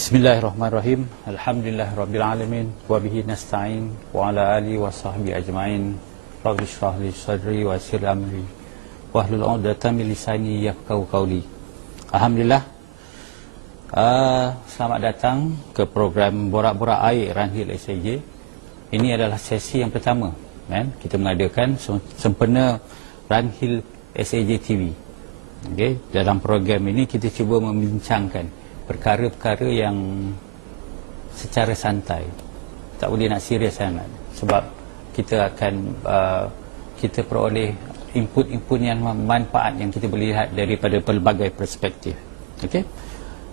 Bismillahirrahmanirrahim. Alhamdulillahirrabbilalamin. Wabihi nasta'in. Wa ala alihi wa sahbihi ajma'in. Rabbi syrah li sadri wa yassir amri wahlul 'uqdatam min lisani yafqahu qawli. Alhamdulillah. Selamat datang ke program Borak-Borak Air Ranhil SAJ. Ini adalah sesi yang pertama, kan? Kita mengadakan sempena Ranhil SAJ TV. Okay? Dalam program ini kita cuba membincangkan perkara-perkara yang secara santai, tak boleh nak serius sangat, sebab kita akan kita peroleh input-input yang manfaat yang kita boleh lihat daripada pelbagai perspektif. Okey,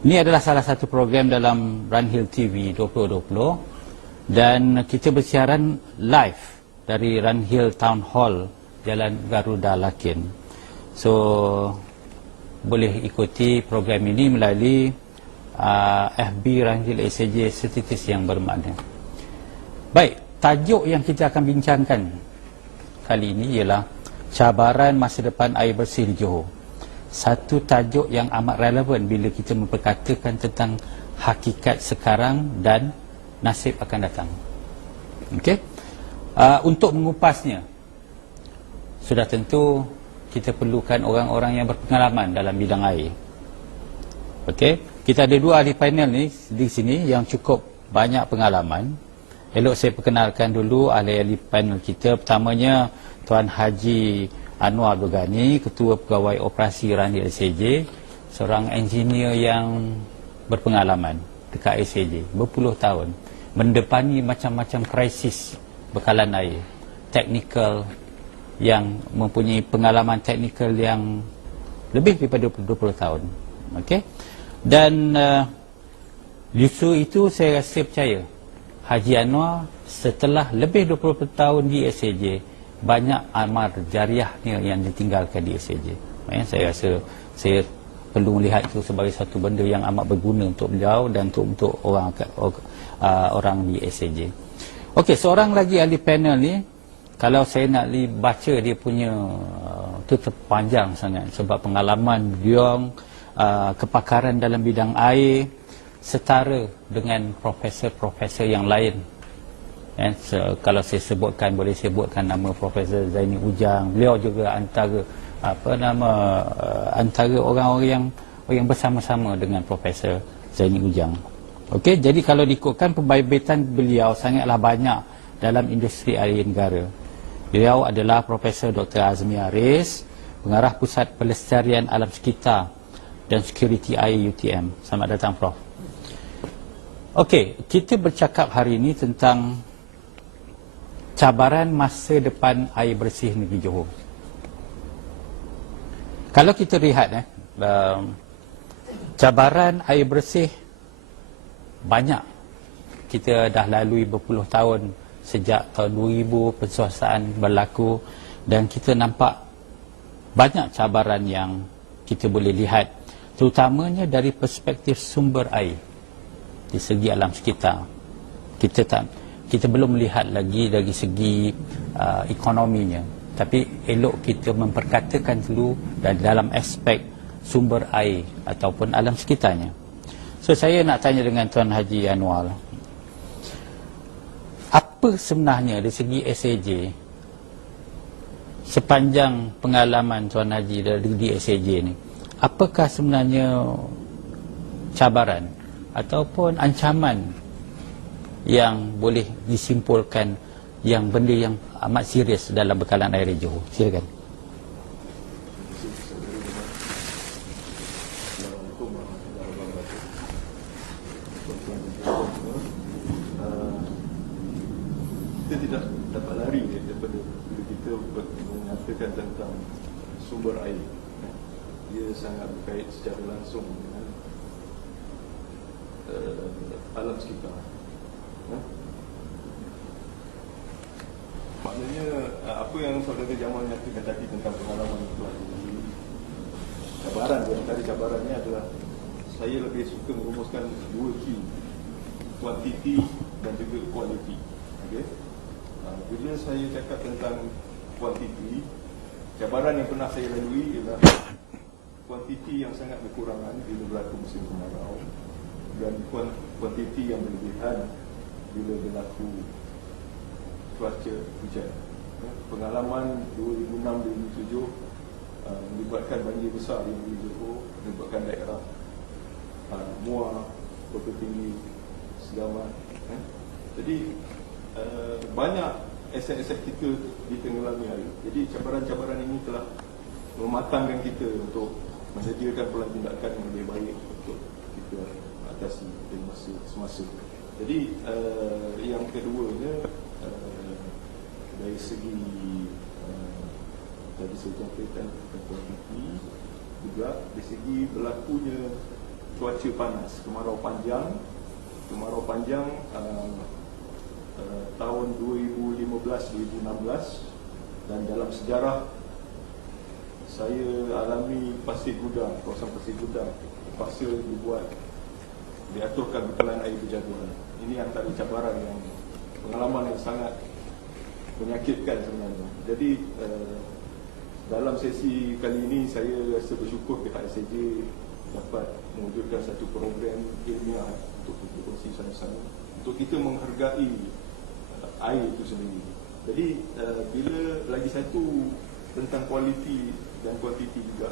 ini adalah salah satu program dalam Ranhil TV 2020 dan kita bersiaran live dari Ranhil Town Hall, Jalan Garuda Lakin. So boleh ikuti program ini melalui FB Ranhil SAJ setitis yang bermakna. Baik, tajuk yang kita akan bincangkan kali ini ialah cabaran masa depan air bersih di Johor. Satu tajuk yang amat relevan bila kita memperkatakan tentang hakikat sekarang dan nasib akan datang. Okey. Untuk mengupasnya, sudah tentu kita perlukan orang-orang yang berpengalaman dalam bidang air. Okey. Kita ada dua ahli panel ni di sini yang cukup banyak pengalaman. Elok saya perkenalkan dulu ahli-ahli panel kita. Pertamanya Tuan Haji Anwar Abdul Ghani, Ketua Pegawai Operasi Ranhil SAJ, seorang engineer yang berpengalaman dekat SAJ berpuluh tahun, mendepani macam-macam krisis bekalan air, teknikal, yang mempunyai pengalaman teknikal yang lebih daripada 20 tahun. Okey. Dan justru itu saya rasa percaya Haji Anwar setelah lebih 20 tahun di SAJ, banyak amal jariahnya yang ditinggalkan di SAJ. Saya rasa saya perlu melihat itu sebagai satu benda yang amat berguna untuk beliau dan untuk orang di SAJ. Okey, seorang lagi ahli panel ni, kalau saya nak baca dia punya itu terpanjang sangat sebab pengalaman beliau, kepakaran dalam bidang air setara dengan profesor-profesor yang lain. Kalau saya sebutkan, boleh sebutkan nama Profesor Zaini Ujang. Beliau juga antara antara orang-orang yang bersama-sama dengan Profesor Zaini Ujang. Okey, jadi kalau diikutkan pembibitan beliau sangatlah banyak dalam industri air negara. Beliau adalah Profesor Dr. Azmi Aris, Pengarah Pusat Pelestarian Alam Sekitar dan Security Air UTM. Selamat datang, Prof. Okey, kita bercakap hari ini tentang cabaran masa depan air bersih negeri Johor. Kalau kita lihat cabaran air bersih banyak. Kita dah lalui berpuluh tahun sejak tahun 2000 pensuasaan berlaku dan kita nampak banyak cabaran yang kita boleh lihat, terutamanya dari perspektif sumber air di segi alam sekitar. Kita belum melihat lagi dari segi ekonominya, tapi elok kita memperkatakan dulu dalam aspek sumber air ataupun alam sekitarnya. So saya nak tanya dengan Tuan Haji Anwar, apa sebenarnya dari segi SAJ sepanjang pengalaman Tuan Haji di SAJ ni, apakah sebenarnya cabaran ataupun ancaman yang boleh disimpulkan yang benda yang amat serius dalam bekalan air Johor? Silakan. Kita tidak dapat lari daripada bila kita mengatakan tentang sumber air. Dia sangat berkait secara langsung dengan alam sekitar. Maknanya apa yang saudara Jamal nyatakan tadi tentang pengalaman itu, cabaran, di antara cabarannya adalah saya lebih suka merumuskan dua key, kuantiti dan juga kualiti. Okay? Bila saya cakap tentang kuantiti, cabaran yang pernah saya lalui ialah kuantiti yang sangat berkurangan bila berlaku musim kemarau. dan kuantiti yang berlebihan bila berlaku cuaca hujan. Pengalaman 2006-2007 melibatkan banjir besar di negeri Johor, melibatkan daerah Muar, Kota Tinggi, Segamat. Jadi banyak aset-aset kita ditenggelami air. Jadi cabaran-cabaran ini telah mematangkan kita untuk menyediakan pelan tindakan yang lebih baik untuk kita atasi dari masa semasa. Jadi yang keduanya dari segi dari segi kaitan kuantiti, juga dari segi berlakunya cuaca panas, kemarau panjang tahun 2015-2016, dan dalam sejarah saya alami Pasir Gudang, kawasan Pasir Gudang terpaksa diaturkan bekalan air berjadual. Ini antara cabaran yang pengalaman yang sangat menyakitkan sebenarnya. Jadi dalam sesi kali ini saya rasa bersyukur pihak SAJ dapat mewujudkan satu program ilmiah untuk kita kongsi sama-sama, untuk kita menghargai air itu sendiri. Jadi bila lagi satu tentang kualiti dan kuantiti juga,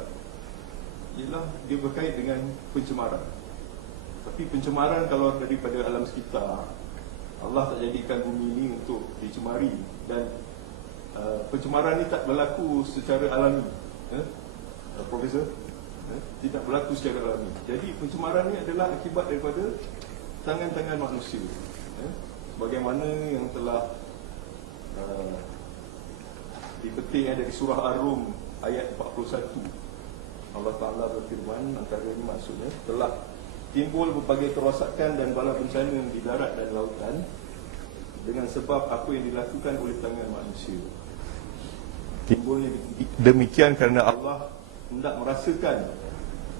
ialah dia berkait dengan pencemaran. Tapi pencemaran kalau daripada alam sekitar, Allah tak jadikan bumi ini untuk dicemari, dan pencemaran ini tak berlaku secara alami, Profesor, tidak berlaku secara alami. Jadi pencemaran ini adalah akibat daripada tangan-tangan manusia, bagaimana yang telah dipetik dari surah Ar-Rum ayat 41. Allah Ta'ala berfirman, antaranya maksudnya, telah timbul berbagai kerosakan dan bala bencana di darat dan lautan dengan sebab apa yang dilakukan oleh tangan manusia. Timbulnya demikian kerana Allah hendak merasakan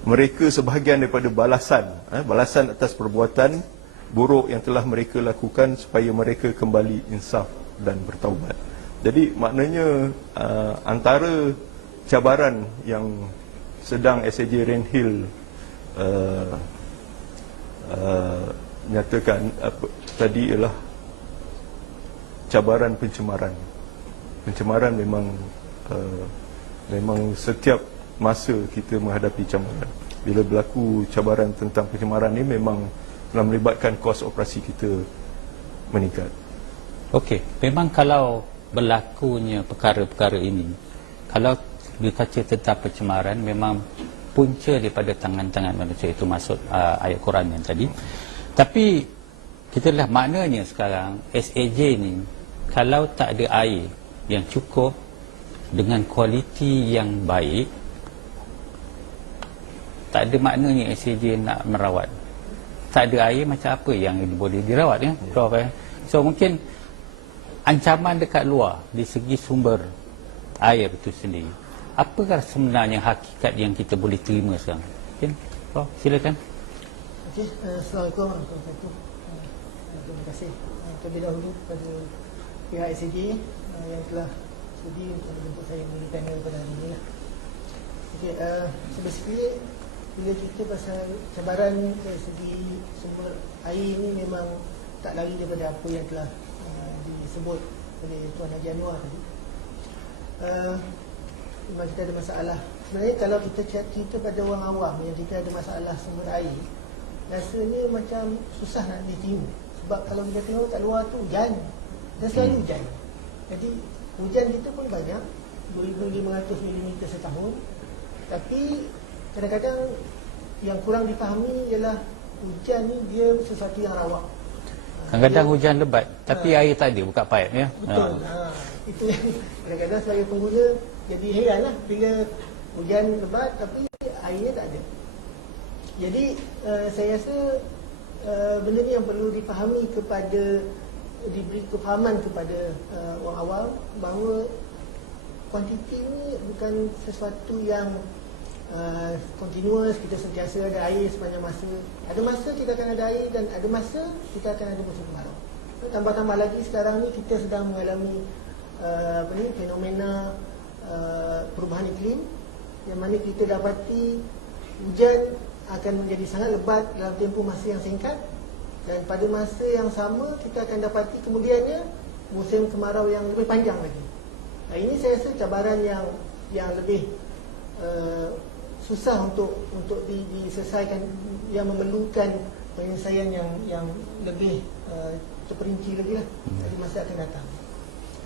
mereka sebahagian daripada balasan atas perbuatan buruk yang telah mereka lakukan, supaya mereka kembali insaf dan bertaubat. Jadi maknanya antara cabaran yang sedang SAJ Rainhill nyatakan tadi ialah cabaran pencemaran. Pencemaran memang setiap masa kita menghadapi cabaran. Bila berlaku cabaran tentang pencemaran ni, memang telah melibatkan kos operasi kita meningkat. Okey, memang kalau berlakunya perkara-perkara ini, kalau berkaca tentang pencemaran, memang punca daripada tangan-tangan manusia, itu maksud ayat Quran yang tadi. Tapi kita lihat maknanya sekarang SAJ ni, kalau tak ada air yang cukup dengan kualiti yang baik, tak ada maknanya SAJ nak merawat. Tak ada air, macam apa yang boleh dirawat, ya, Prof? So mungkin ancaman dekat luar di segi sumber air itu sendiri, apakah sebenarnya hakikat yang kita boleh terima sekarang? Mungkin Prof, silakan. Okey, Assalamualaikum warahmatullahi wabarakatuh. Terima kasih terlebih dahulu kepada pihak SAJ yang telah sudi untuk menjemput saya menjadi panel pada hari ini. Okey, sebenarnya bila kita pasal cabaran dari segi sumber air ini, memang tak lari daripada apa yang telah disebut oleh Tuan Haji Anwar tadi. Memang kita ada masalah. Sebenarnya kalau kita cerita pada orang awam yang kita ada masalah sumber air, rasanya macam susah nak diterima. Sebab kalau kita tengok kat luar tu hujan, dan selalu hujan. Jadi hujan kita pun banyak, 2,500 mm setahun. Tapi kadang-kadang yang kurang dipahami ialah hujan ni dia sesuatu yang rawak. Kadang-kadang hujan lebat, tapi air tak ada, buka paip, ya. Betul. Itu yang kadang-kadang sebagai pengguna jadi heran lah bila hujan lebat tapi airnya tak ada. Jadi saya rasa benda ni yang perlu dipahami diberi kefahaman kepada orang awam, bahawa kuantiti ni bukan sesuatu yang continuous, kita sentiasa ada air sepanjang masa. Ada masa kita akan ada air dan ada masa kita akan ada musim kemarau. Tambah-tambah lagi sekarang ni kita sedang mengalami fenomena perubahan iklim, yang mana kita dapati hujan akan menjadi sangat lebat dalam tempoh masa yang singkat, dan pada masa yang sama kita akan dapati kemudiannya musim kemarau yang lebih panjang lagi. Ini saya rasa cabaran yang lebih susah untuk diselesaikan, yang memerlukan penyelesaian yang lebih terperinci lagi lah di masa akan datang.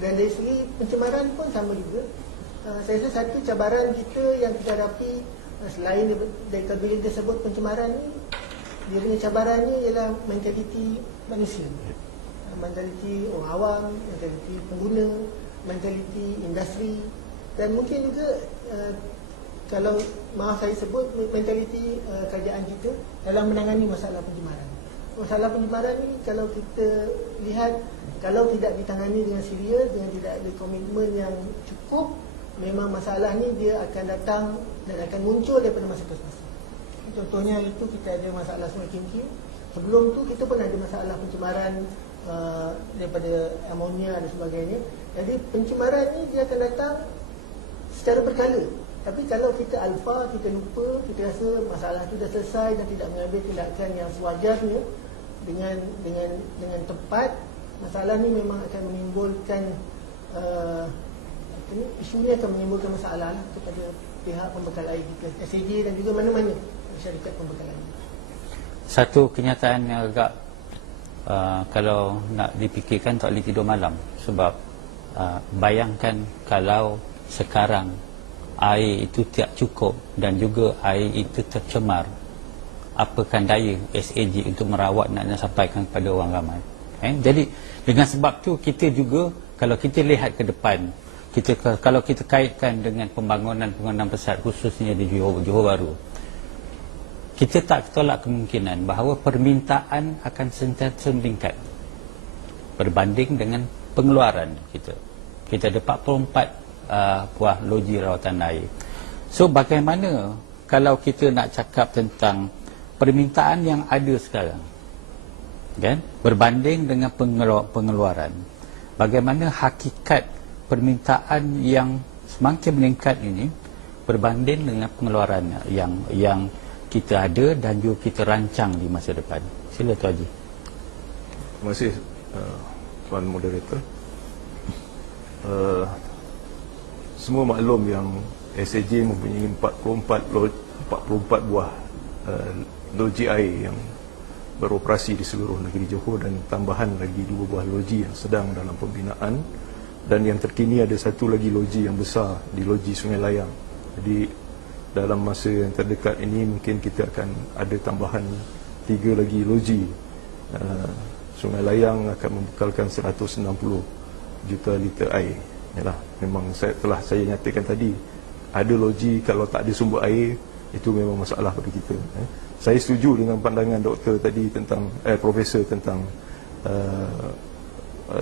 Dan dari segi pencemaran pun sama juga. Saya rasa satu cabaran kita yang kita hadapi selain dari bila dia sebut pencemaran ni, dia punya cabarannya ialah mentaliti manusia, mentaliti orang awam, mentaliti pengguna, mentaliti industri, dan mungkin juga kalau maaf saya sebut mentaliti kerajaan kita dalam menangani masalah pencemaran. Masalah pencemaran ni kalau kita lihat, kalau tidak ditangani dengan serius, dengan tidak ada komitmen yang cukup, memang masalah ni dia akan datang dan akan muncul daripada masa ke masa. Contohnya itu kita ada masalah Sungai Kim. Sebelum tu kita pun ada masalah pencemaran daripada amonia dan sebagainya. Jadi pencemaran ni dia akan datang secara berkala. Tapi kalau kita alfa, kita lupa, kita rasa masalah tu dah selesai dan tidak mengambil tindakan yang sewajarnya dengan tepat, masalah ni memang akan menimbulkan isu ni akan menimbulkan masalah lah kepada pihak pembekal air kita, SAJ dan juga mana-mana syarikat pembekal air. Satu kenyataan yang agak kalau nak dipikirkan tak boleh tidur malam, sebab bayangkan kalau sekarang air itu tidak cukup dan juga air itu tercemar, apakan daya SAJ untuk merawat nak sampaikan kepada orang ramai. Jadi dengan sebab tu kita juga kalau kita lihat ke depan, kalau kita kaitkan dengan pembangunan pesat khususnya di Johor Bahru, kita tak tolak kemungkinan bahawa permintaan akan sentiasa meningkat berbanding dengan pengeluaran kita. Kita ada 44 buah loji rawatan air. So bagaimana kalau kita nak cakap tentang permintaan yang ada sekarang, kan, berbanding dengan pengeluaran, bagaimana hakikat permintaan yang semakin meningkat ini berbanding dengan pengeluaran yang kita ada dan juga kita rancang di masa depan. Sila Tuan Haji. Terima kasih Tuan Moderator. Semua maklum yang SAJ mempunyai 44 buah loji air yang beroperasi di seluruh negeri Johor, dan tambahan lagi 2 buah loji yang sedang dalam pembinaan, dan yang terkini ada satu lagi loji yang besar di loji Sungai Layang. Jadi dalam masa yang terdekat ini mungkin kita akan ada tambahan 3 lagi loji. Sungai Layang akan membekalkan 160 juta liter air. Yalah, memang telah saya nyatakan tadi, ada loji kalau tak ada sumber air itu memang masalah bagi kita. Saya setuju dengan pandangan doktor tadi tentang profesor tentang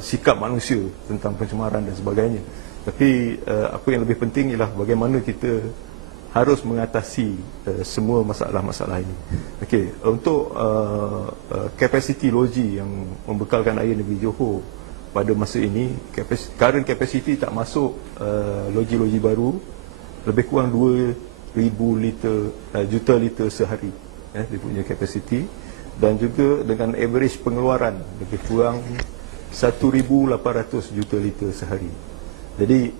sikap manusia tentang pencemaran dan sebagainya. Tapi apa yang lebih penting ialah bagaimana kita harus mengatasi semua masalah-masalah ini. Okey, untuk kapasiti loji yang membekalkan air negeri Johor pada masa ini, current capacity tak masuk loji-loji baru, lebih kurang 2,000 juta liter sehari dia punya kapasiti, dan juga dengan average pengeluaran lebih kurang 1,800 juta liter sehari. Jadi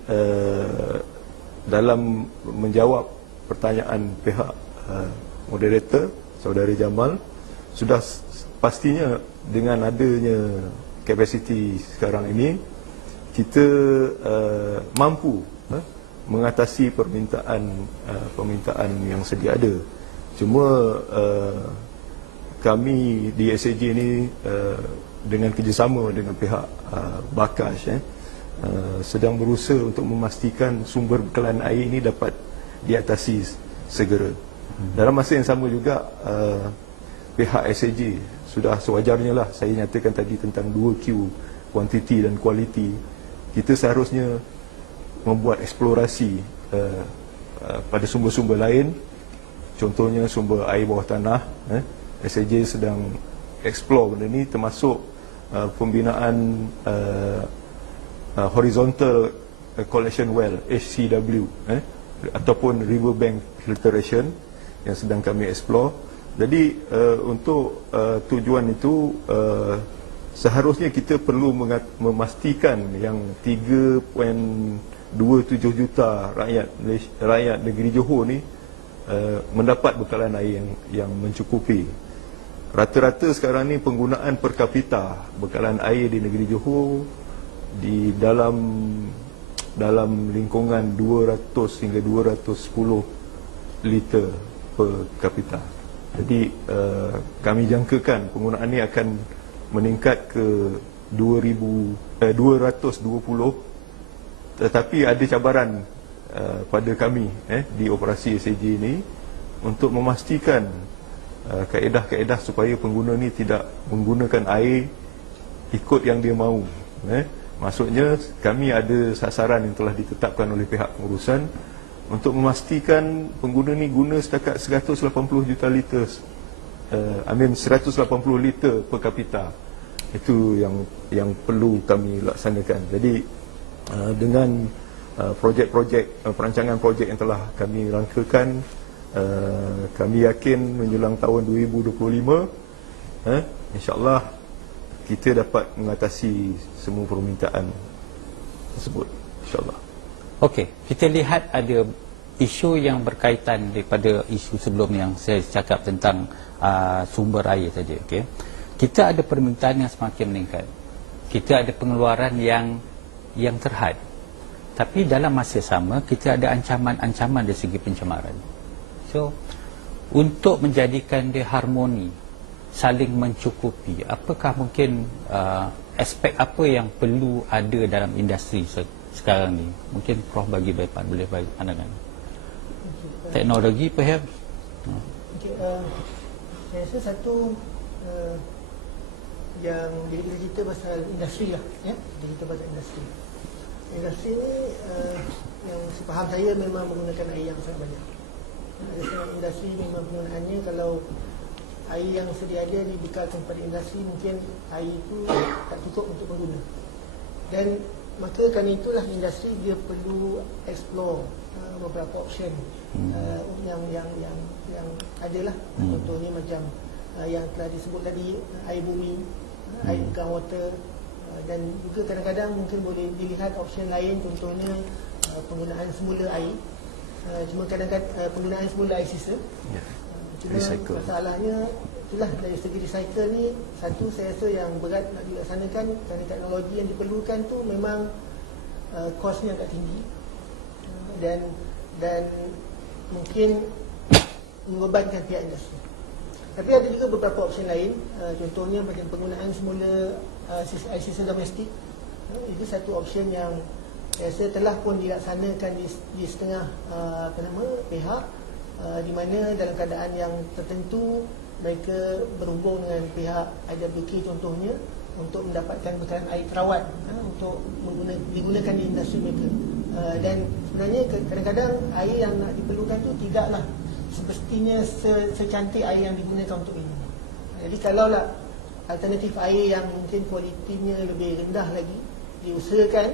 dalam menjawab pertanyaan pihak moderator Saudara Jamal, sudah pastinya dengan adanya kapasiti sekarang ini kita mampu mengatasi permintaan yang sedia ada. Cuma kami di SAJ ini dengan kerjasama dengan pihak Bakash sedang berusaha untuk memastikan sumber bekalan air ini dapat diatasi segera. Dalam masa yang sama juga pihak SAJ sudah sewajarnya lah, saya nyatakan tadi tentang 2Q, kuantiti dan kualiti. Kita seharusnya membuat eksplorasi pada sumber-sumber lain, contohnya sumber air bawah tanah. SAJ sedang explore benda ni, termasuk pembinaan horizontal collection well, HCW, ataupun riverbank filtration yang sedang kami explore. Jadi untuk tujuan itu seharusnya kita perlu memastikan yang 3.27 juta rakyat negeri Johor ni mendapat bekalan air yang mencukupi. Rata-rata sekarang ni penggunaan per kapita bekalan air di negeri Johor di dalam lingkungan 200 hingga 210 liter per kapita. Jadi kami jangkakan penggunaan ini akan meningkat ke 220, tetapi ada cabaran pada kami di operasi SAJ ini untuk memastikan kaedah-kaedah supaya pengguna ni tidak menggunakan air ikut yang dia mahu. Maksudnya kami ada sasaran yang telah ditetapkan oleh pihak pengurusan untuk memastikan pengguna ni guna setakat 180 juta liter 180 liter per kapita. Itu yang perlu kami laksanakan. Jadi dengan perancangan projek yang telah kami rangkakan, kami yakin menjelang tahun 2025 insya-Allah kita dapat mengatasi semua permintaan tersebut, insya-Allah. Okey, kita lihat ada isu yang berkaitan daripada isu sebelum yang saya cakap tentang sumber air tadi. Okey, kita ada permintaan yang semakin meningkat, kita ada pengeluaran yang terhad, tapi dalam masa sama kita ada ancaman-ancaman dari segi pencemaran. So untuk menjadikan dia harmoni, saling mencukupi, apakah mungkin aspek apa yang perlu ada dalam industri sekarang ni? Mungkin Prof boleh bagi pandangan. Teknologi perhaps. Okay, saya rasa satu yang bila kita cerita pasal industri lah, ya, kita pasal industri. Industri ni yang sepaham saya memang menggunakan air yang sangat banyak. Ada setengah industri memang penggunaannya, kalau air yang sedia ada dibekalkan kepada industri, mungkin air itu tak cukup untuk pengguna. Dan maka kerana itulah industri dia perlu explore beberapa option yang adalah. Contohnya macam yang telah disebut tadi, air bumi, air groundwater, dan juga kadang-kadang mungkin boleh dilihat option lain, contohnya penggunaan semula air. Cuma kadang-kadang penggunaan semula air sisa. Cuma recycle. Masalahnya itulah, dari segi recycle ni, satu saya rasa yang berat nak dilaksanakan kerana teknologi yang diperlukan tu memang kosnya agak tinggi dan mungkin membebankan pihak industri. Tapi ada juga beberapa opsi lain, contohnya macam penggunaan semula air sisa domestik. Itu satu option yang saya rasa telah pun dilaksanakan di setengah pihak, di mana dalam keadaan yang tertentu mereka berhubung dengan pihak IWK contohnya untuk mendapatkan bekalan air terawat untuk digunakan di industri mereka. Dan sebenarnya kadang-kadang air yang nak diperlukan tu tidaklah semestinya secantik air yang digunakan untuk minum. Jadi kalaulah alternatif air yang mungkin kualitinya lebih rendah lagi diusahakan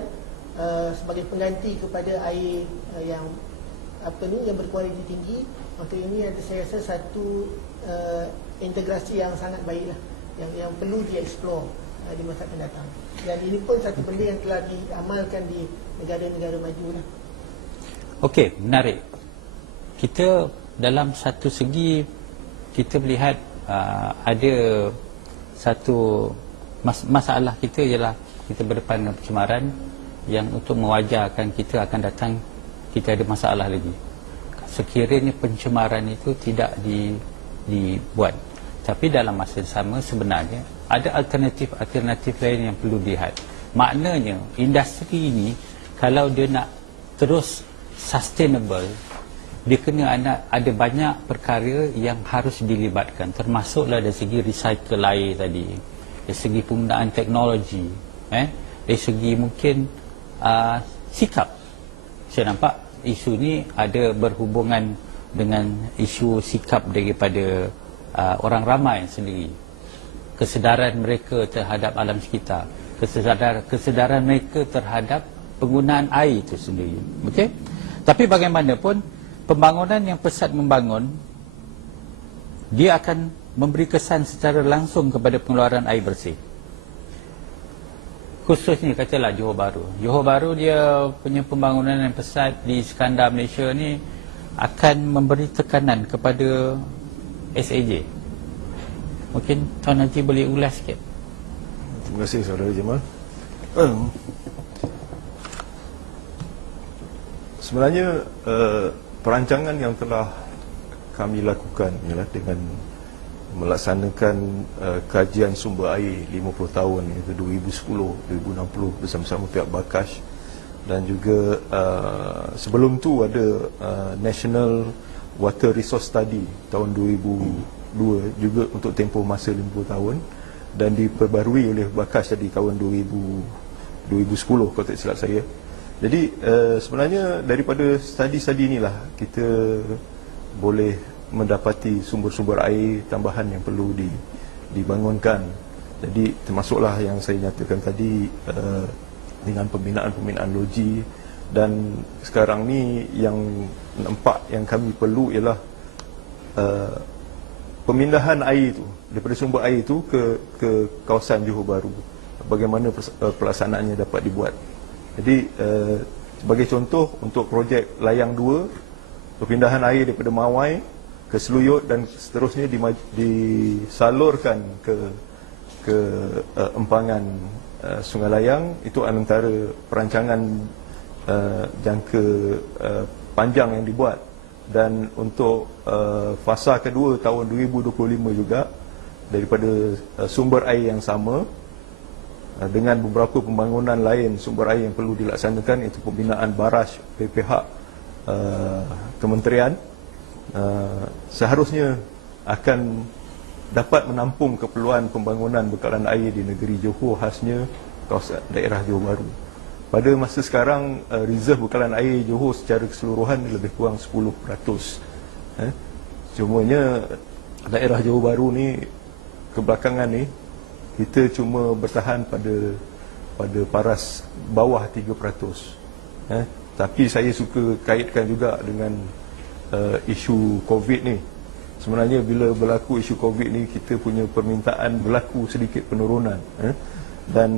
sebagai pengganti kepada air yang yang berkualiti tinggi, maka ini ada, saya rasa, satu integrasi yang sangat baiklah yang perlu dieksplor di masa akan datang. Dan ini pun satu benda yang telah diamalkan di negara-negara maju lah. Okey, menarik. Kita dalam satu segi kita melihat ada satu masalah kita ialah kita berdepan dengan pencemaran yang untuk mewajarkan kita akan datang kita ada masalah lagi. Sekiranya pencemaran itu tidak dibuat, tapi dalam masa sama sebenarnya ada alternatif lain yang perlu dilihat. Maknanya industri ini kalau dia nak terus sustainable, dia kena ada banyak perkara yang harus dilibatkan, termasuklah dari segi recycle air tadi, dari segi penggunaan teknologi, dari segi mungkin sikap. Saya nampak isu ni ada berhubungan dengan isu sikap daripada orang ramai sendiri, kesedaran mereka terhadap alam sekitar, kesedaran mereka terhadap penggunaan air itu sendiri. Okey, tapi bagaimanapun pembangunan yang pesat membangun dia akan memberi kesan secara langsung kepada pengeluaran air bersih. Khususnya katalah Johor Bahru. Johor Bahru dia punya pembangunan yang pesat di sekandar Malaysia ni akan memberi tekanan kepada SAJ. Mungkin Tuan Haji boleh ulas sikit. Terima kasih Saudara Jamal. Sebenarnya perancangan yang telah kami lakukan ialah dengan melaksanakan kajian sumber air 50 tahun iaitu 2010-2060 bersama-sama pihak Bakash, dan juga sebelum tu ada National Water Resource Study tahun 2002 juga untuk tempoh masa 50 tahun, dan diperbarui oleh Bakash tadi tahun 2010 kalau tak silap saya. Jadi sebenarnya daripada studi-studi inilah kita boleh mendapati sumber-sumber air tambahan yang perlu dibangunkan. Jadi termasuklah yang saya nyatakan tadi dengan pembinaan loji, dan sekarang ni yang nampak yang kami perlu ialah pemindahan air itu daripada sumber air itu ke kawasan Johor Bahru. Bagaimana pelaksanaannya dapat dibuat. Jadi sebagai contoh untuk projek Layang 2, perpindahan air daripada Mawai ke Seluyut dan seterusnya disalurkan ke empangan Sungai Layang. Itu antara perancangan jangka panjang yang dibuat. Dan untuk fasa kedua tahun 2025 juga daripada sumber air yang sama dengan beberapa pembangunan lain sumber air yang perlu dilaksanakan, itu pembinaan baraj dari pihak kementerian, seharusnya akan dapat menampung keperluan pembangunan bekalan air di negeri Johor, khasnya kawasan daerah Johor Bahru. Pada masa sekarang reserve bekalan air Johor secara keseluruhan lebih kurang 10%. Cumanya daerah Johor Bahru ni kebelakangan ni kita cuma bertahan pada paras bawah 3%. Tapi saya suka kaitkan juga dengan isu COVID ni. Sebenarnya bila berlaku isu COVID ni, kita punya permintaan berlaku sedikit penurunan. Dan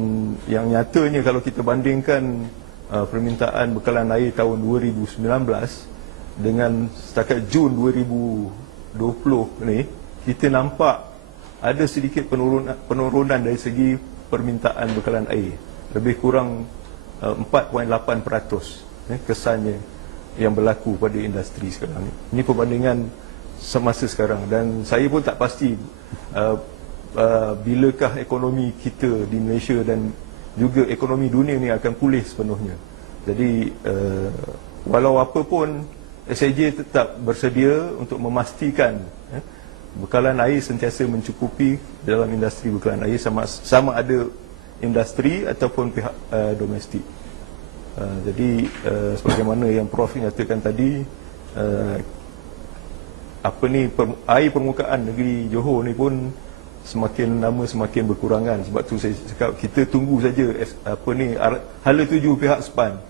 yang nyatanya kalau kita bandingkan permintaan bekalan air tahun 2019 dengan setakat Jun 2020 ni, kita nampak ada sedikit penurunan dari segi permintaan bekalan air, lebih kurang 4.8% kesannya yang berlaku pada industri sekarang ni. Ini perbandingan semasa sekarang, dan saya pun tak pasti bilakah ekonomi kita di Malaysia dan juga ekonomi dunia ni akan pulih sepenuhnya. Jadi walau apa pun SAJ tetap bersedia untuk memastikan bekalan air sentiasa mencukupi dalam industri bekalan air, sama ada industri ataupun pihak domestik. Jadi sebagaimana yang Prof nyatakan tadi, air permukaan negeri Johor ni pun semakin lama semakin berkurangan. Sebab tu saya cakap kita tunggu saja hala tuju pihak SPAN.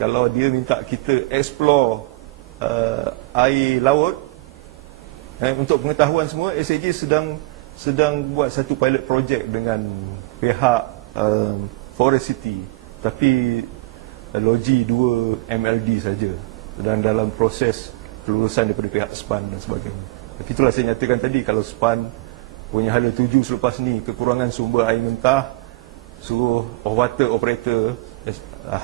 Kalau dia minta kita explore air laut, untuk pengetahuan semua, SAJ sedang buat satu pilot project dengan pihak Forest City, tapi loji 2 MLD saja, dan dalam proses kelulusan daripada pihak SPAN dan sebagainya. Tapi itulah saya nyatakan tadi, kalau SPAN punya hala tuju selepas ni kekurangan sumber air mentah, suruh water operator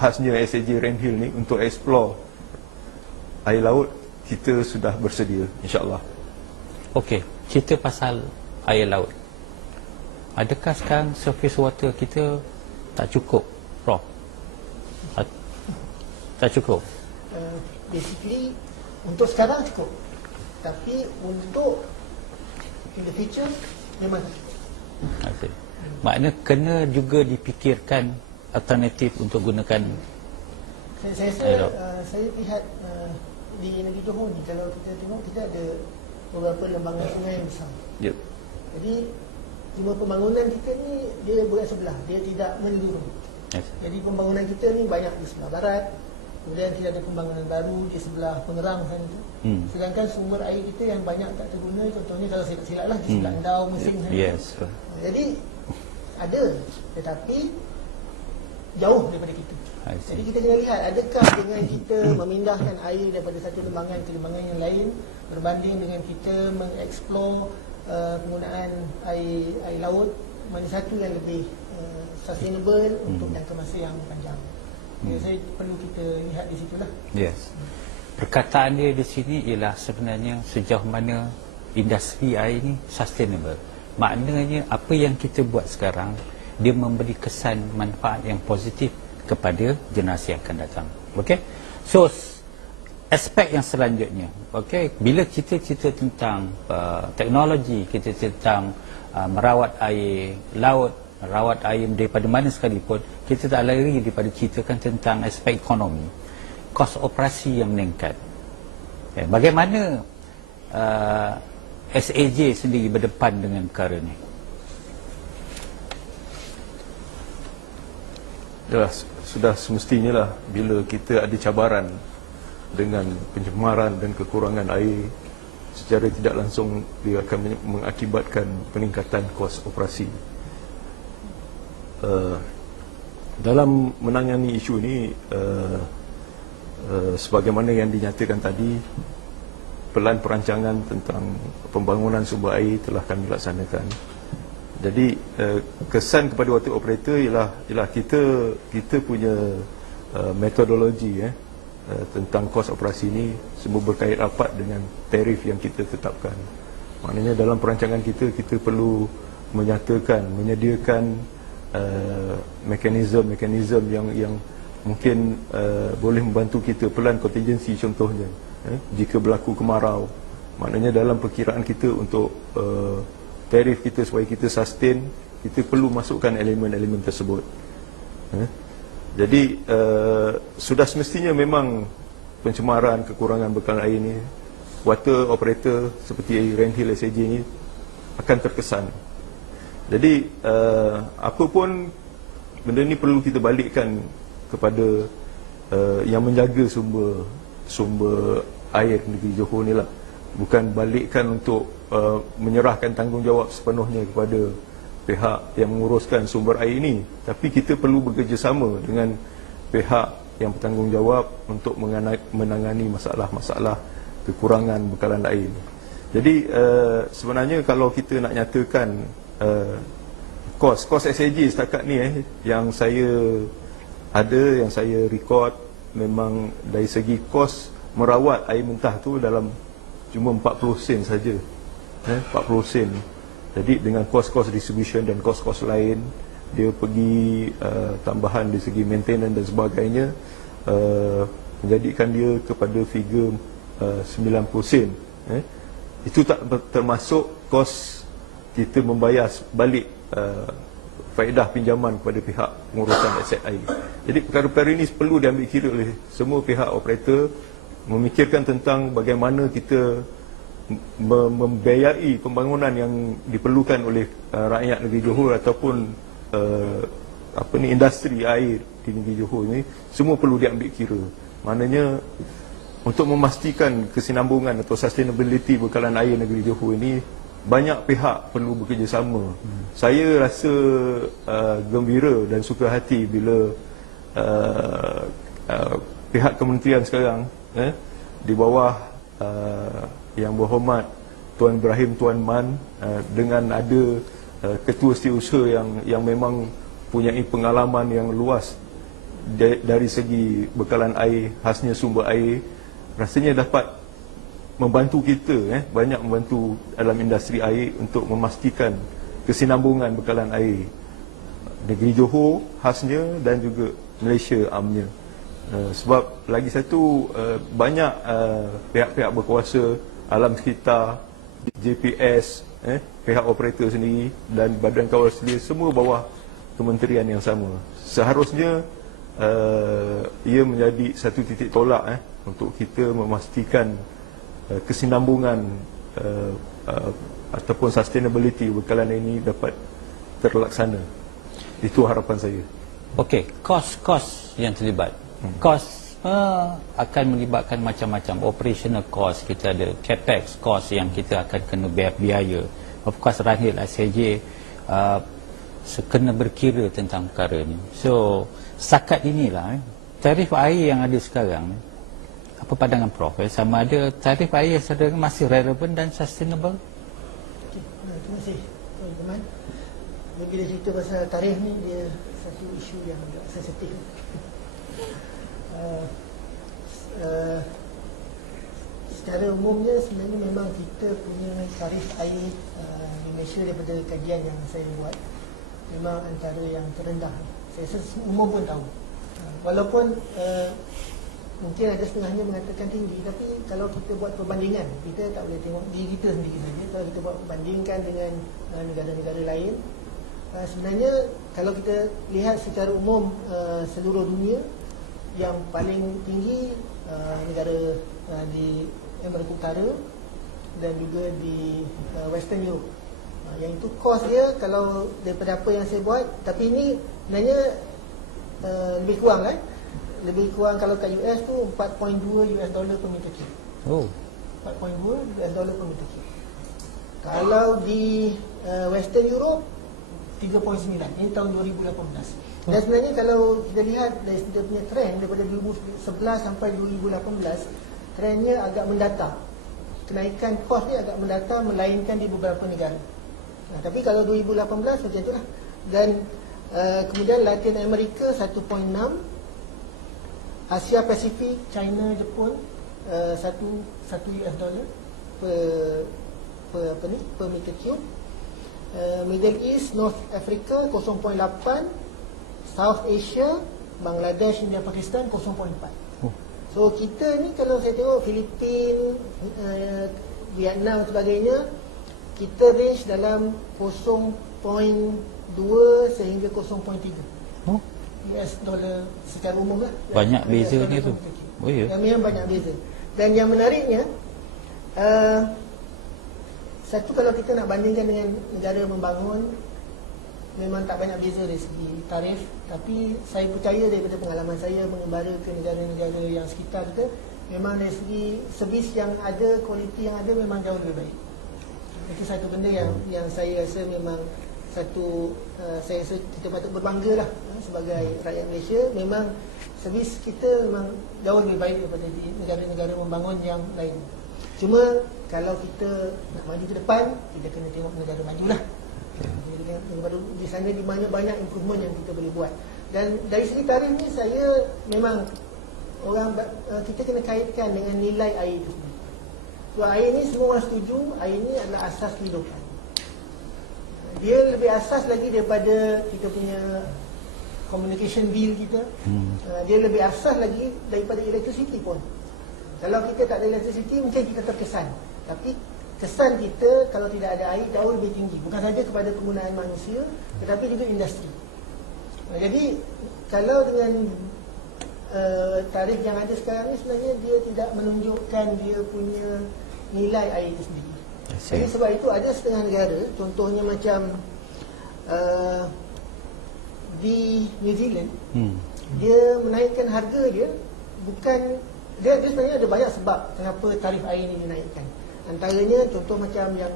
khasnya SAJ Rainhill ni untuk explore air laut, kita sudah bersedia, insya-Allah. Okey, cerita pasal air laut. Adakah sekarang surface water kita tak cukup, Prof? Tak cukup? Basically, untuk sekarang cukup. Tapi untuk in the future, memang tak cukup. Maknanya kena juga dipikirkan alternatif untuk gunakan Saya rasa saya lihat di negeri Johor ni, kalau kita tengok, kita ada beberapa lembangan sungai yang besar. Yep. Jadi cuma pembangunan kita ni dia berat sebelah, dia tidak menyeluruh. Yes. Jadi pembangunan kita ni banyak di sebelah barat, kemudian tidak ada pembangunan baru di sebelah Pengerang sana tu. Sedangkan sumber air kita yang banyak tak terguna, contohnya kalau saya tak silap lah di sebelah Endau Mesin sana. Yes. Jadi ada, tetapi jauh daripada kita. Jadi kita kena lihat, adakah dengan kita memindahkan air daripada satu lembangan ke lembangan yang lain berbanding dengan kita mengeksplor penggunaan air laut, mana satu yang lebih sustainable untuk jangka masa yang panjang. Jadi saya perlu kita lihat di situlah. Yes. Perkataan dia di sini ialah sebenarnya sejauh mana industri air ni sustainable. Maknanya apa yang kita buat sekarang, dia memberi kesan manfaat yang positif kepada generasi yang akan datang. Okey. So aspek yang selanjutnya, okey, bila kita cerita tentang teknologi, kita tentang merawat air laut, merawat air daripada mana sekalipun, kita tak lari daripada ceritakan tentang aspek ekonomi, kos operasi yang meningkat. Okay. Bagaimana SAJ sendiri berdepan dengan perkara ini? Ya, sudah semestinya lah bila kita ada cabaran dengan pencemaran dan kekurangan air, secara tidak langsung dia akan mengakibatkan peningkatan kos operasi. Dalam menangani isu ini, sebagaimana yang dinyatakan tadi, pelan perancangan tentang pembangunan sumber air telah kami laksanakan. Jadi kesan kepada water operator ialah kita punya metodologi tentang kos operasi ini semua berkait rapat dengan tarif yang kita tetapkan. Maknanya dalam perancangan kita perlu menyediakan mekanisme yang mungkin boleh membantu kita, pelan contingency contohnya, jika berlaku kemarau. Maknanya dalam perkiraan kita untuk tarif kita supaya kita sustain, kita perlu masukkan elemen-elemen tersebut. Jadi sudah semestinya memang pencemaran, kekurangan bekalan air ini, water operator seperti Rand Hill SAJ ini akan terkesan. Jadi apa pun benda ni perlu kita balikkan kepada yang menjaga sumber air negeri Johor ni lah. Bukan balikkan untuk menyerahkan tanggungjawab sepenuhnya kepada pihak yang menguruskan sumber air ini, tapi kita perlu bekerjasama dengan pihak yang bertanggungjawab untuk menangani masalah-masalah kekurangan bekalan air ini. Jadi sebenarnya kalau kita nak nyatakan kos SAJ setakat ni yang saya ada, yang saya record, memang dari segi kos merawat air mentah tu dalam cuma 40 sen saja, 40 sen. Jadi dengan kos-kos distribution dan kos-kos lain, dia pergi tambahan di segi maintenance dan sebagainya, menjadikan dia kepada figure 90 sen. Itu tak termasuk kos kita membayar balik faedah pinjaman kepada pihak pengurusan aset air. Jadi perkara-perkara ini perlu diambil kira oleh semua pihak operator, memikirkan tentang bagaimana kita membiayai pembangunan yang diperlukan oleh rakyat negeri Johor ataupun industri air di negeri Johor ini, semua perlu diambil kira. Maknanya untuk memastikan kesinambungan atau sustainability bekalan air negeri Johor ini, banyak pihak perlu bekerjasama. Saya rasa gembira dan suka hati bila pihak kementerian sekarang di bawah Yang Berhormat Tuan Ibrahim Tuan Man, dengan ada ketua setiausaha yang memang punyai pengalaman yang luas dari segi bekalan air, khasnya sumber air, rasanya dapat membantu kita, banyak membantu dalam industri air untuk memastikan kesinambungan bekalan air negeri Johor khasnya dan juga Malaysia amnya. Sebab lagi satu, banyak pihak-pihak berkuasa, alam sekitar, JPS, pihak operator sendiri dan badan kawal sedia, semua bawah kementerian yang sama. Seharusnya ia menjadi satu titik tolak untuk kita memastikan kesinambungan ataupun sustainability bekalan ini dapat terlaksana. Itu harapan saya. Okey, kos-kos yang terlibat, kos mekanisme akan melibatkan macam-macam operational cost, kita ada capex cost yang kita akan kena biaya. Of course Ranhil SAJ kena berkira tentang perkara ni. So setakat inilah tarif air yang ada sekarang ni, apa pandangan Prof? Sama ada tarif air yang sekarang masih relevan dan sustainable? Okay. Terima kasih teman-teman. Bila cerita pasal tarif ni, dia satu isu yang agak sensitif. Secara umumnya sebenarnya memang kita punya tarif air di Malaysia daripada kajian yang saya buat memang antara yang terendah. Saya rasa umum pun tahu. Walaupun mungkin ada setengahnya mengatakan tinggi, tapi kalau kita buat perbandingan, kita tak boleh tengok diri kita sendiri saja. Kalau kita buat perbandingkan dengan negara-negara lain, sebenarnya kalau kita lihat secara umum seluruh dunia, yang paling tinggi negara di Amerika Utara dan juga di Western Europe. Yang itu kos dia kalau daripada apa yang saya buat, tapi ini sebenarnya lebih kurang kan. Lebih kurang kalau kat US tu 4.2 US dollar per meter cube. Oh. 4.2 US dollar per meter cube. Kalau di Western Europe 3.9. Ini tahun 2018. Dan sebenarnya kalau kita lihat dari dia punya trend daripada 2011 sampai 2018, trendnya agak mendatar. Kenaikan kos dia agak mendatar melainkan di beberapa negara. Tapi kalau 2018 macam itulah. Dan kemudian Latin America 1.6, Asia Pasifik, China, Jepun 1 US dollar per meter cube. Middle East, North Africa 0.8, South Asia, Bangladesh, India, Pakistan 0.4. So kita ni kalau saya tengok Filipin, Vietnam dan sebagainya, kita range dalam 0.2 sehingga 0.3 US dollar secara umum lah. Banyak beza ni tu. Oh ya. Yang memang banyak beza. Dan yang menariknya, satu kalau kita nak bandingkan dengan negara membangun, memang tak banyak beza dari segi tarif. Tapi saya percaya daripada pengalaman saya mengembara ke negara-negara yang sekitar kita, memang dari segi servis yang ada, kualiti yang ada memang jauh lebih baik. Itu satu benda yang saya rasa memang satu, saya rasa kita patut berbangga lah sebagai rakyat Malaysia. Memang servis kita memang jauh lebih baik daripada di negara-negara membangun yang lain. Cuma kalau kita nak maju ke depan, kita kena tengok negara maju lah. Di sana di mana banyak improvement yang kita boleh buat. Dan dari segi tarif ni, saya memang kita kena kaitkan dengan nilai air itu sendiri. So air ni semua orang setuju, air ni adalah asas kehidupan. Dia lebih asas lagi daripada kita punya communication bill kita. Dia lebih asas lagi daripada electricity pun. Kalau kita tak ada electricity, mungkin kita terkesan. Tapi kesan kita kalau tidak ada air jauh lebih tinggi. Bukan saja kepada penggunaan manusia, tetapi juga industri. Jadi kalau dengan tarif yang ada sekarang ni, sebenarnya dia tidak menunjukkan dia punya nilai air itu sendiri. Jadi sebab itu ada setengah negara, contohnya macam di New Zealand, dia menaikkan harga dia, bukan dia sebenarnya ada banyak sebab kenapa tarif air ini dinaikkan. Antaranya contoh macam yang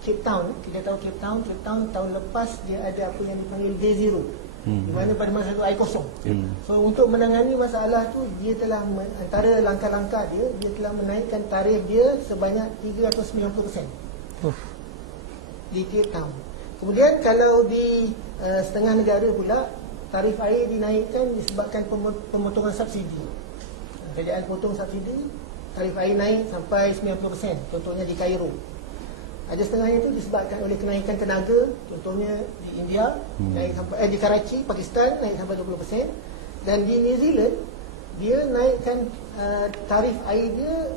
Cape Town, kita tahu Cape Town tahun lepas dia ada apa yang dipanggil day zero, di mana pada masa itu air kosong. So untuk menangani masalah tu, dia telah antara langkah-langkah dia telah menaikkan tarif dia sebanyak 390% di Cape Town. Kemudian kalau di setengah negara pula, tarif air dinaikkan disebabkan pemotongan subsidi. Kerajaan potong subsidi, tarif air naik sampai 90%, contohnya di Cairo. Ada setengahnya itu disebabkan oleh kenaikan tenaga, contohnya di India, naik sampai di Karachi, Pakistan, naik sampai 20%. Dan di New Zealand, dia naikkan tarif air dia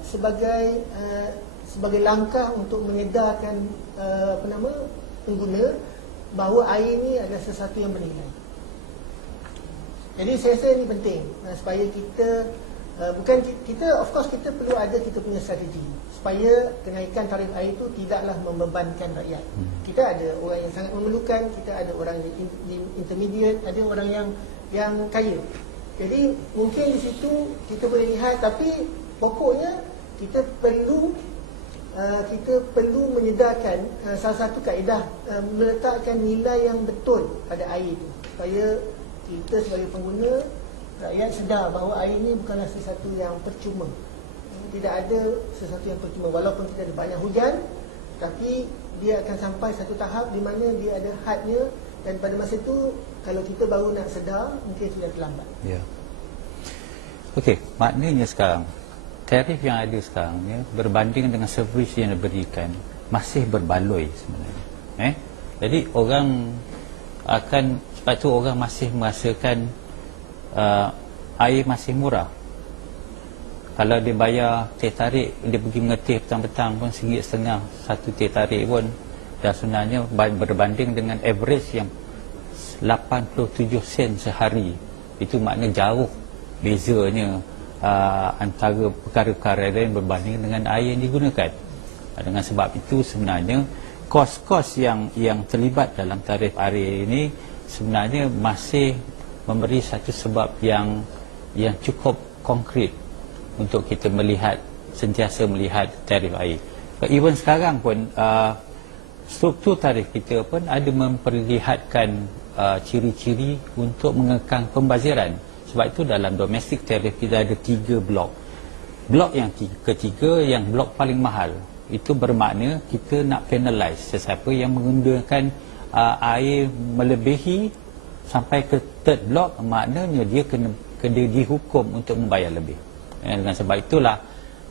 sebagai langkah untuk menyedarkan pengguna bahawa air ini adalah sesuatu yang bernilai. Jadi saya rasa ini penting supaya kita bukan kita, of course kita perlu ada kita punya strategi supaya kenaikan tarif air itu tidaklah membebankan rakyat. Kita ada orang yang sangat memerlukan, kita ada orang yang intermediate, ada orang yang kaya. Jadi mungkin di situ kita boleh lihat, tapi pokoknya kita perlu menyedarkan salah satu kaedah, meletakkan nilai yang betul pada air itu, supaya kita sebagai pengguna, rakyat sedar bahawa air ini bukanlah sesuatu yang percuma. Tidak ada sesuatu yang percuma. Walaupun kita ada banyak hujan, tapi dia akan sampai satu tahap di mana dia ada hadnya, dan pada masa itu kalau kita baru nak sedar, mungkin sudah terlambat. Ya. Okey, maknanya sekarang tarif yang ada sekarang ya, berbanding dengan servis yang diberikan masih berbaloi sebenarnya. Jadi orang akan, sebab tu orang masih merasakan air masih murah. Kalau dia bayar teh tarik, dia pergi mengetih petang-petang pun RM1.50 satu teh tarik pun, dan sebenarnya berbanding dengan average yang 87 sen sehari, itu makna jauh bezanya antara perkara-perkara lain berbanding dengan air yang digunakan. Dengan sebab itu sebenarnya kos-kos yang terlibat dalam tarif air ini sebenarnya masih memberi satu sebab yang cukup konkret untuk kita sentiasa melihat tarif air. Even sekarang pun struktur tarif kita pun ada memperlihatkan ciri-ciri untuk mengekang pembaziran. Sebab itu dalam domestic tarif kita ada 3 blok. Blok yang ketiga, yang blok paling mahal, itu bermakna kita nak penalize sesiapa yang menggunakan air melebihi sampai ke third block, maknanya dia kena dihukum untuk membayar lebih. Dengan sebab itulah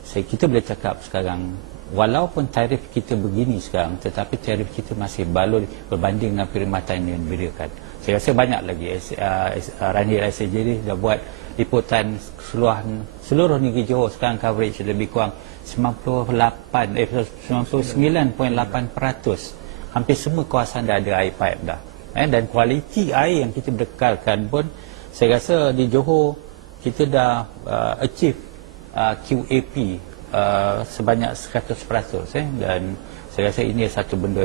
kita boleh cakap sekarang, walaupun tarif kita begini sekarang, tetapi tarif kita masih baloi berbanding dengan perkhidmatan yang diberikan. Saya rasa banyak lagi Ranhil SAJ ni dah buat liputan seluruh negeri Johor. Sekarang coverage lebih kurang 99.8%. Hampir semua kawasan dah ada air pipe dah. Dan kualiti air yang kita bekalkan pun, saya rasa di Johor kita dah achieve QAP sebanyak 100%. Dan saya rasa ini satu benda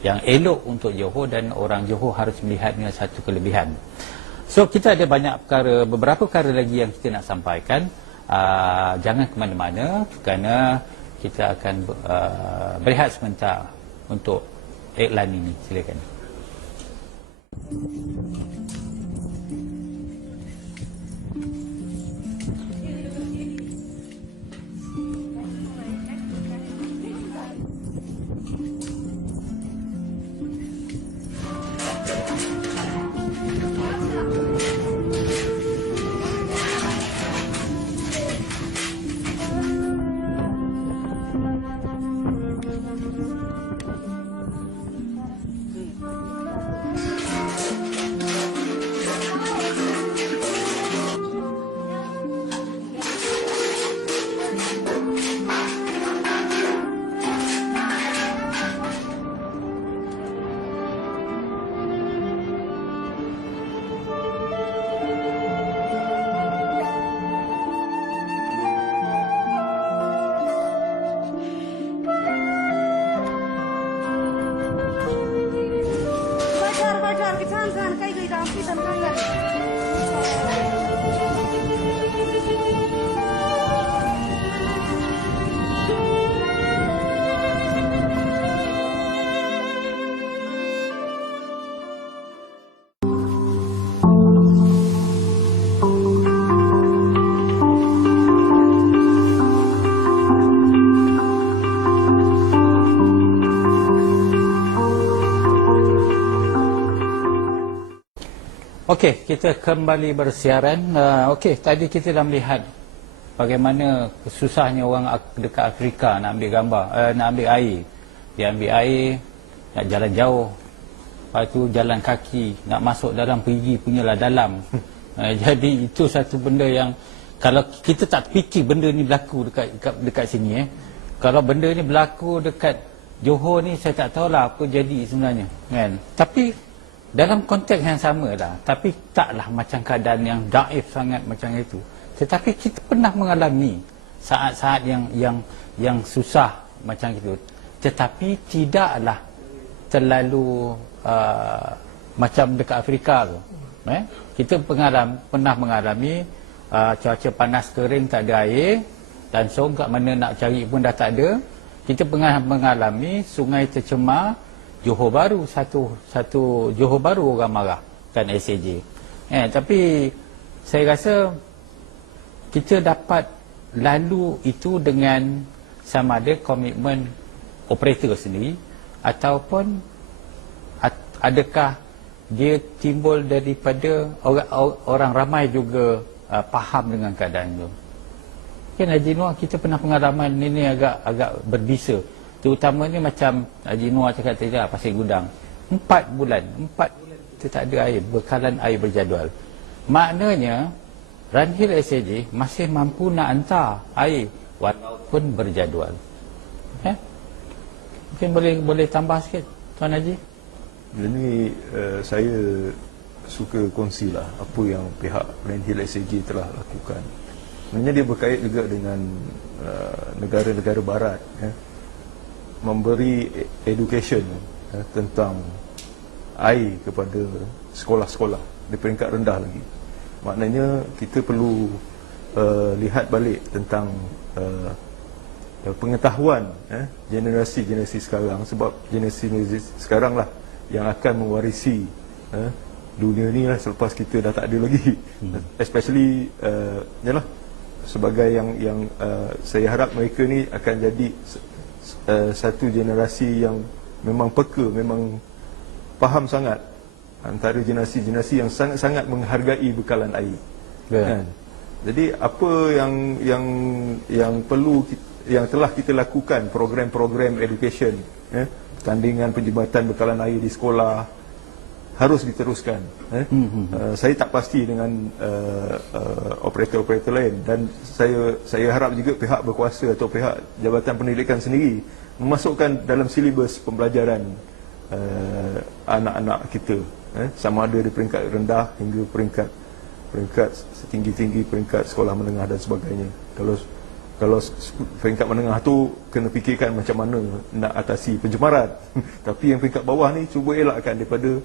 yang elok untuk Johor, dan orang Johor harus melihatnya satu kelebihan. So kita ada beberapa perkara lagi yang kita nak sampaikan. Jangan ke mana-mana kerana kita akan berehat sebentar untuk iklan ini. Silakan. Okey, kita kembali bersiaran. Okey, tadi kita dah melihat bagaimana susahnya orang dekat Afrika nak ambil gambar, nak ambil air. Dia ambil air, nak jalan jauh. Lepas tu jalan kaki, nak masuk dalam perigi punyalah dalam. Jadi itu satu benda yang kalau kita tak fikir benda ni berlaku dekat sini. Kalau benda ni berlaku dekat Johor ni, saya tak tahulah apa jadi sebenarnya, kan? Tapi dalam konteks yang sama lah, tapi taklah macam keadaan yang daif sangat macam itu. Tetapi kita pernah mengalami saat-saat yang susah macam itu, tetapi tidaklah terlalu macam dekat Afrika tu. Kita pernah mengalami cuaca panas kering, tak ada air, dan so kat mana nak cari pun dah tak ada. Kita pernah mengalami sungai tercemar, Johor Bahru, satu Johor Bahru orang marah kan SAJ. Tapi saya rasa kita dapat lalu itu dengan sama ada komitmen operator sendiri ataupun adakah dia timbul daripada orang ramai juga faham dengan keadaan itu. Kan Haji Noor, kita pernah pengalaman ini agak berbisa. Terutamanya macam Haji Noor cakap tadi pasal gudang. 4 bulan kita tak ada air, bekalan air berjadual. Maknanya Ranhil SAJ masih mampu nak hantar air walaupun berjadual. Mungkin boleh tambah sikit Tuan Haji. Ini saya suka kongsilah apa yang pihak Ranhil SAJ telah lakukan. Sebenarnya dia berkait juga dengan negara-negara barat, memberi education tentang air kepada sekolah-sekolah di peringkat rendah lagi. Maknanya kita perlu lihat balik tentang pengetahuan generasi-generasi sekarang, sebab generasi sekarang lah yang akan mewarisi dunia ni lah selepas kita dah tak ada lagi. Especially yalah, sebagai yang saya harap mereka ni akan jadi satu generasi yang memang peka, memang faham sangat antara generasi-generasi yang sangat-sangat menghargai bekalan air. Kan? Jadi apa yang perlu, yang telah kita lakukan, program-program education, pertandingan penjabatan bekalan air di sekolah harus diteruskan. Saya tak pasti dengan operator-operator lain, dan saya harap juga pihak berkuasa atau pihak Jabatan Pendidikan sendiri memasukkan dalam silibus pembelajaran anak-anak kita, sama ada di peringkat rendah hingga peringkat setinggi-tinggi peringkat sekolah menengah dan sebagainya. Kalau peringkat menengah tu kena fikirkan macam mana nak atasi pencemaran. Tapi yang peringkat bawah ni cuba elakkan daripada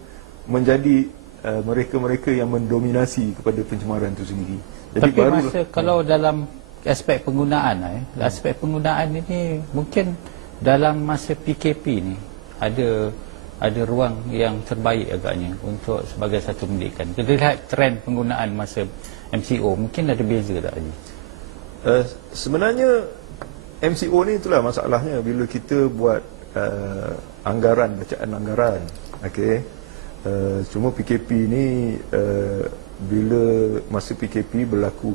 menjadi mereka-mereka yang mendominasi kepada pencemaran itu sendiri. Jadi tapi masa kalau dalam aspek penggunaan ini mungkin dalam masa PKP ni ada ruang yang terbaik agaknya untuk sebagai satu pendidikan. Kita lihat trend penggunaan masa MCO mungkin ada beza tak Haji? Sebenarnya MCO ni itulah masalahnya bila kita buat bacaan anggaran. Okey. Cuma PKP ni bila masa PKP berlaku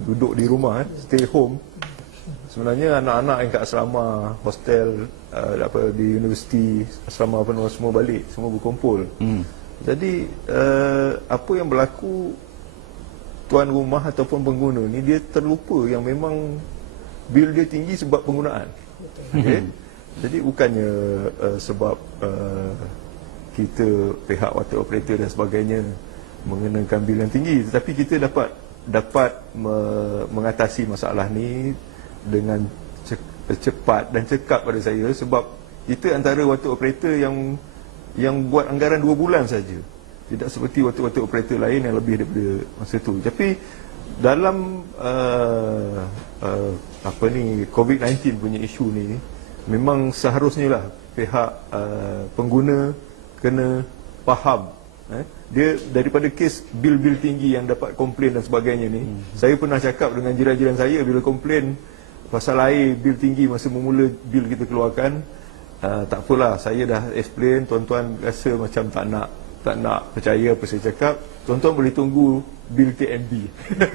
duduk di rumah, stay home. Sebenarnya anak-anak yang kat asrama, hostel, di universiti, asrama penuh semua balik, semua berkumpul. Jadi apa yang berlaku, tuan rumah ataupun pengguna ni dia terlupa yang memang bil dia tinggi sebab penggunaan. Okay? Jadi bukannya sebab kita pihak water operator dan sebagainya mengenakan bil yang tinggi, tetapi kita dapat mengatasi masalah ni dengan cepat dan cekap pada saya, sebab kita antara water operator yang buat anggaran 2 bulan saja. Tidak seperti water operator lain yang lebih daripada masa tu. Tapi dalam COVID-19 punya isu ni, memang seharusnya lah pihak pengguna kena faham. Dia daripada kes bil-bil tinggi yang dapat komplain dan sebagainya ni, saya pernah cakap dengan jiran-jiran saya bila komplain pasal air bil tinggi masa memula bil kita keluarkan, tak apalah, saya dah explain, tuan-tuan rasa macam tak nak percaya apa saya cakap, tuan-tuan boleh tunggu bil TNB.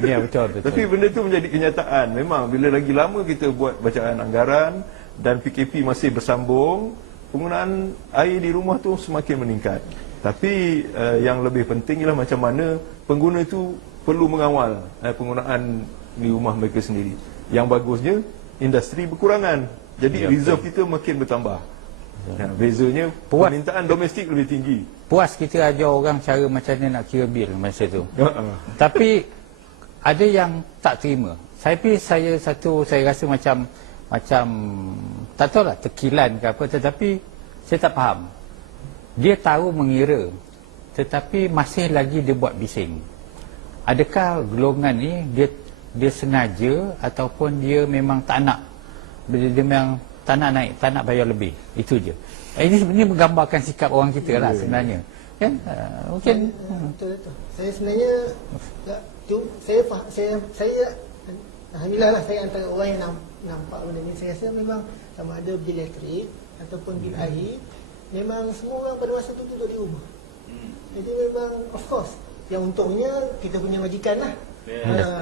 Ya, betul. Tapi benda tu menjadi kenyataan. Memang bila lagi lama kita buat bacaan anggaran dan PKP masih bersambung, penggunaan air di rumah tu semakin meningkat. Tapi yang lebih penting ialah macam mana pengguna tu perlu mengawal penggunaan di rumah mereka sendiri. Yang bagusnya industri berkurangan, jadi reserve kita makin bertambah. Bezanya permintaan domestik lebih tinggi. Puas kita ajar orang cara macam mana nak kira bil masa tu. Tapi ada yang tak terima. Saya rasa macam tak tahulah tekilan ke apa, tetapi saya tak faham. Dia tahu mengira, tetapi masih lagi dia buat bising. Adakah golongan ni dia sengaja ataupun dia memang tak nak, dia memang tak nak naik, tak nak bayar lebih, itu je. Ini menggambarkan sikap orang kita lah sebenarnya, kan? Mungkin betul. Saya sebenarnya saya alhamdulillah lah, saya antara orang yang nampak benda ni. Saya rasa memang sama ada bil elektrik ataupun bil air, memang semua orang pada masa tu duduk di rumah. Jadi memang of course yang untungnya kita punya majikan lah.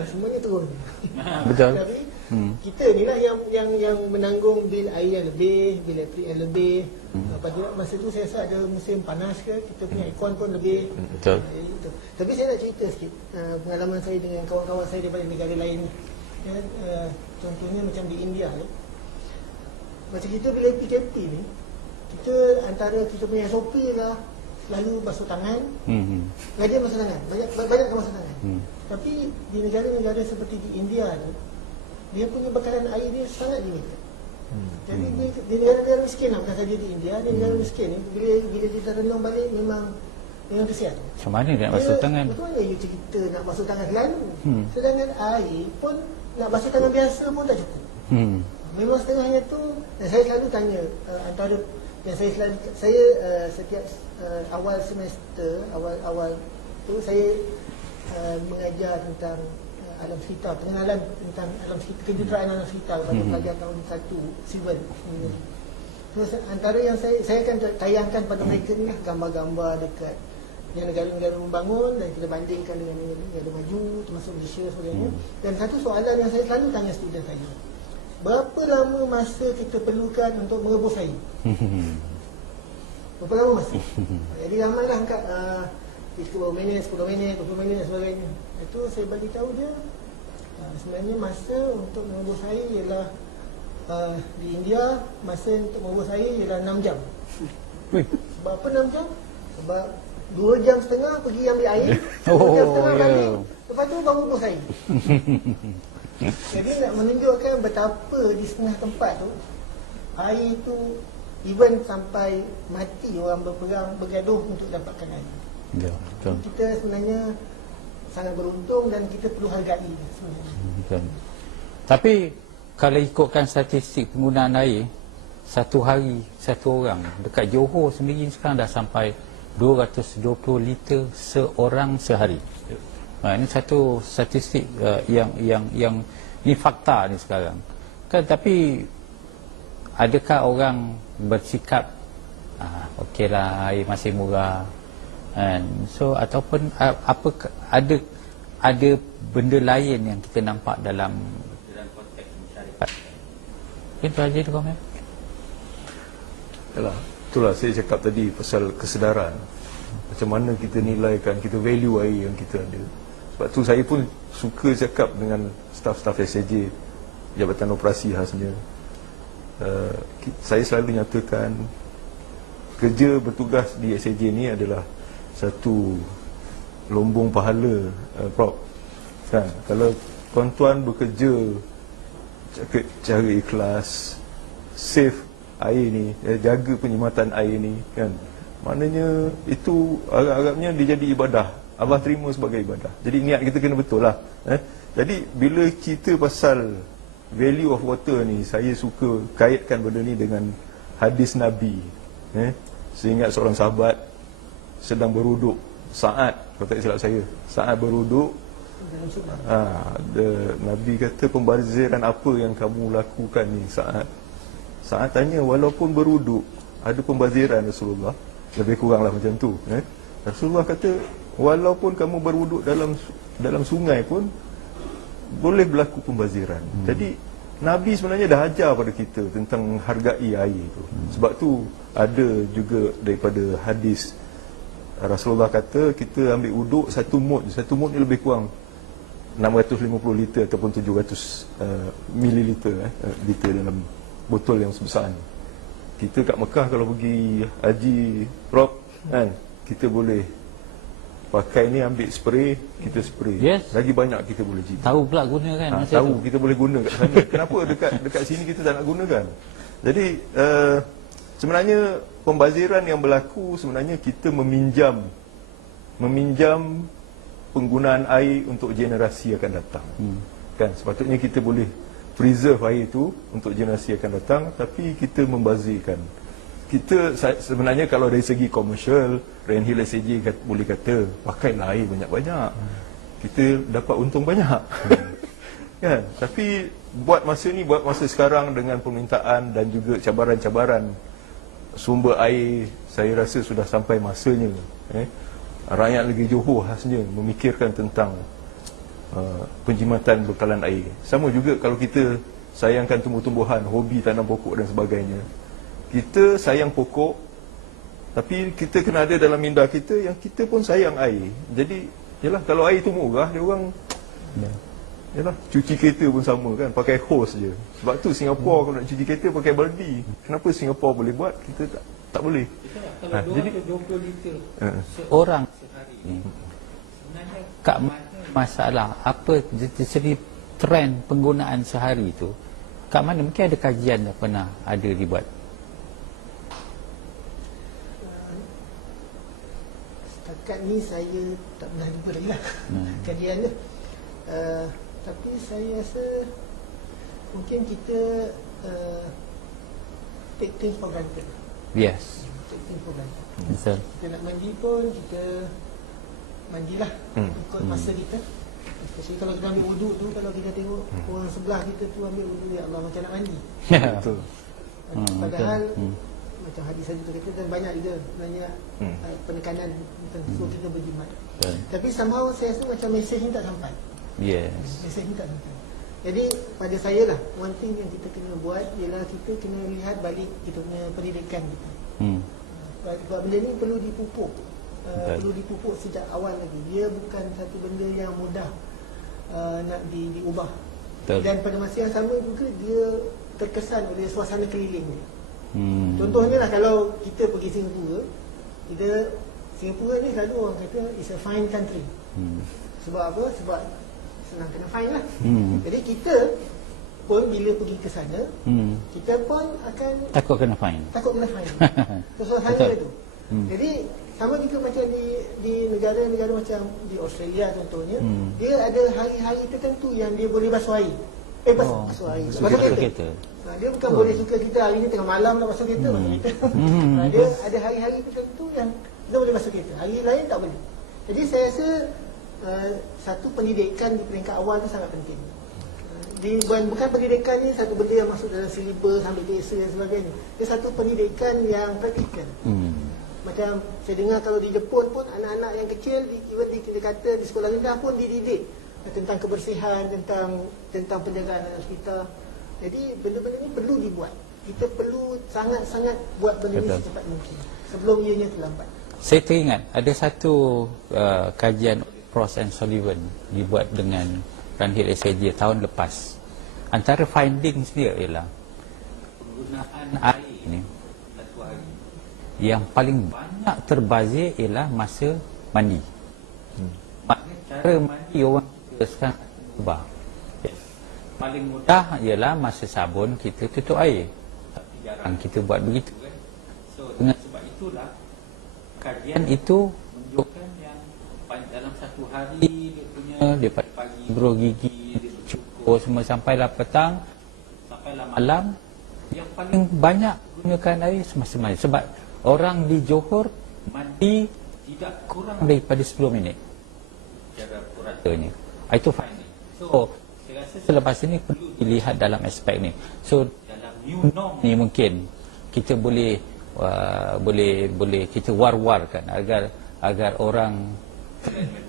Semuanya turun. betul. Tapi kita ni lah yang menanggung bil air yang lebih, bil elektrik yang lebih. Pada masa tu saya rasa ada musim panas ke, kita punya aircon pun lebih. Betul. Tapi saya nak cerita sikit pengalaman saya dengan kawan-kawan saya daripada negara lain ni. Contohnya macam di India ni, macam kita bila PKP ni, kita antara kita punya SOP lah selalu basuh tangan. Rajin basuh tangan, banyak basuh tangan. Tapi di negara-negara seperti di India ni, dia punya bekalan air dia sangat limited. Jadi di negara-negara miskin lah, bukan saja di India, di negara miskin ni, bila kita renung balik memang kesian. Macam mana dia nak basuh tangan? Betul mana you cerita nak basuh tangan selalu. Sedangkan air pun nak basuh tangan biasa pun tak cukup. Memang setengahnya tu, dan saya selalu tanya antara yang saya setiap awal semester, awal tu saya mengajar tentang alam sekitar, pengenalan tentang alam sekitar, kejuruteraan alam sekitar pada pelajar tahun 1 civil. Terus antara yang saya akan tayangkan pada mereka ni lah gambar-gambar dekat yang negara-negara membangun dan kita bandingkan dengan negara maju termasuk Malaysia sebagainya. Dan satu soalan yang saya selalu tanya student saya, berapa lama masa kita perlukan untuk merebus air? Berapa lama masa? Jadi ramailah angkat 10 minit, 10 minit, 20 minit dan sebagainya. Itu saya bagi tahu dia sebenarnya masa untuk merebus air ialah di India masa untuk merebus air ialah 6 jam. Sebab apa 6 jam? Sebab 2 jam setengah pergi ambil air, 2 jam setengah balik, lepas tu baru rebus air. Jadi nak menunjukkan betapa di setengah tempat tu air tu even sampai mati orang berperang bergaduh untuk dapatkan air. Ya, betul. Kita sebenarnya sangat beruntung dan kita perlu hargai sebenarnya. Betul. Tapi kalau ikutkan statistik penggunaan air, satu hari satu orang dekat Johor sendiri sekarang dah sampai 220 liter seorang sehari. Ini satu statistik yang ni fakta ni sekarang. Kan, tapi adakah orang bersikap okeylah air masih murah, so ataupun apa ada benda lain yang kita nampak dalam konteks masyarakat? Itu aja tu komen. Yalah, itulah saya cakap tadi pasal kesedaran. Macam mana kita nilaikan, kita value air yang kita ada. Sebab tu saya pun suka cakap dengan staf-staf SAJ, Jabatan Operasi khasnya. Saya selalu nyatakan kerja bertugas di SAJ ni adalah satu lombong pahala, Prof. Kan? Kalau tuan-tuan bekerja cara ikhlas, save air ni, jaga penyematan air ni, kan? Maknanya itu agak-agaknya dia jadi ibadah. Allah terima sebagai ibadah. Jadi niat kita kena betul lah. Jadi bila cerita pasal value of water ni, saya suka kaitkan benda ni dengan hadis Nabi. Saya ingat seorang sahabat sedang beruduk saat, kalau tak silap saya, saat beruduk, Nabi kata, pembaziran apa yang kamu lakukan ni saat? Saat tanya, walaupun beruduk ada pembaziran Rasulullah, lebih kuranglah macam tu. Rasulullah kata, walaupun kamu berwuduk dalam sungai pun boleh berlaku pembaziran. Jadi Nabi sebenarnya dah ajar pada kita tentang menghargai air tu. Sebab tu ada juga daripada hadis Rasulullah kata kita ambil wuduk satu mud ni lebih kurang 650 liter ataupun 700 mililiter liter dalam botol yang sebesar ni. Kita kat Mekah kalau pergi haji, Rob, kan, kita boleh pakai ni, ambil spray, kita spray. Yes. Lagi banyak kita boleh jimat. Tahu pula guna kan masa tahu tu. kita boleh guna kat sana. Kenapa dekat sini kita tak nak gunakan? Jadi sebenarnya pembaziran yang berlaku sebenarnya kita meminjam meminjam penggunaan air untuk generasi akan datang. Kan sepatutnya kita boleh preserve air itu untuk generasi akan datang, tapi kita membazirkan. Kita sebenarnya kalau dari segi komersial, Rainhill SAJ boleh kata pakailah air banyak-banyak, kita dapat untung banyak. Kan, tapi buat masa sekarang dengan permintaan dan juga cabaran-cabaran sumber air, saya rasa sudah sampai masanya rakyat negeri Johor khasnya memikirkan tentang penjimatan bekalan air. Sama juga kalau kita sayangkan tumbuh-tumbuhan, hobi tanam pokok dan sebagainya. Kita sayang pokok, tapi kita kena ada dalam minda kita yang kita pun sayang air. Jadi, yalah, kalau air tu murah, dia orang yalah, cuci kereta pun sama kan, pakai hose je. Sebab tu Singapura kalau nak cuci kereta pakai baldi. Kenapa Singapura boleh buat, kita tak boleh? Kalau jadi 20 liter orang sehari ni, sebenarnya kat mana masalah apa jadi trend penggunaan sehari tu, kat mana mungkin ada kajian dah pernah ada dibuat. Setakat ni saya tak pernah jumpa lagi lah kajian dia. Tapi saya rasa mungkin kita take things for granted. Yes. Take things for granted. Betul. Kita nak mandi pun kita mandilah ikut masa kita. Especially kalau kita ambil wuduk tu, kalau kita tengok orang sebelah kita tu ambil wuduk, ya Allah macam nak mandi. Betul. Padahal macam hadis tadi tu kata, dan banyak juga banyak penekanan tentang suruh kita berjimat. Tapi somehow saya rasa macam mesej ni tak sampai. Yes. Mesej ni tak sampai. Jadi pada saya lah, one thing yang kita kena buat ialah kita kena lihat balik kita punya pendidikan kita. Sebab benda ni perlu dipupuk. Perlu dipupuk sejak awal lagi. Dia bukan satu benda yang mudah nak diubah. Betul. Dan pada masa yang sama juga dia terkesan oleh suasana keliling dia. Contohnya lah, kalau kita pergi Singapura, Singapura ni selalu orang kata it's a fine country. Sebab apa? Sebab senang kena fine lah. Jadi kita pun bila pergi ke sana, kita pun akan takut kena fine. Suasana tu. Jadi sama juga macam di negara-negara macam di Australia contohnya, dia ada hari-hari tertentu yang dia boleh basuh air. Basuh air. Basuh kereta. Dia bukan boleh suka kita hari ni tengah malam nak basuh kereta, basuh kereta. Dia ada hari-hari tertentu yang dia boleh basuh kereta. Hari lain tak boleh. Jadi saya rasa satu pendidikan di peringkat awal tu sangat penting. Bukan pendidikan ni satu benda yang masuk dalam silibus, ambil desa dan sebagainya. Dia satu pendidikan yang praktikal. Macam saya dengar kalau di Jepun pun anak-anak yang kecil di kata di sekolah rendah pun dididik tentang kebersihan, tentang penjagaan alam sekitar. Jadi benda-benda ni perlu dibuat. Kita perlu sangat-sangat buat benda ni secepat mungkin sebelum ianya terlambat. Saya teringat ada satu kajian Frost and Sullivan dibuat dengan Rainhill SAJ tahun lepas. Antara findings dia ialah penggunaan air ni satu hari yang paling banyak terbazir ialah masa mandi. Maknanya cara mandi orang kita sekarang berubah. Paling mudah ialah masa sabun kita tutup air. Tapi jarang kita buat begitu kan. So dengan sebab itulah kajian itu menunjukkan yang dalam satu hari dia punya, daripada pagi bergigi, dia bercukur semua sampailah petang, sampailah malam, yang paling banyak gunakan air semasa mandi. Sebab orang di Johor mandi tidak kurang daripada 10 minit cara puratanya. Itu finding. So saya rasa selepas ini perlu dilihat dalam aspek ni. So dalam new norm ni mungkin kita boleh kita war-warkan agar orang,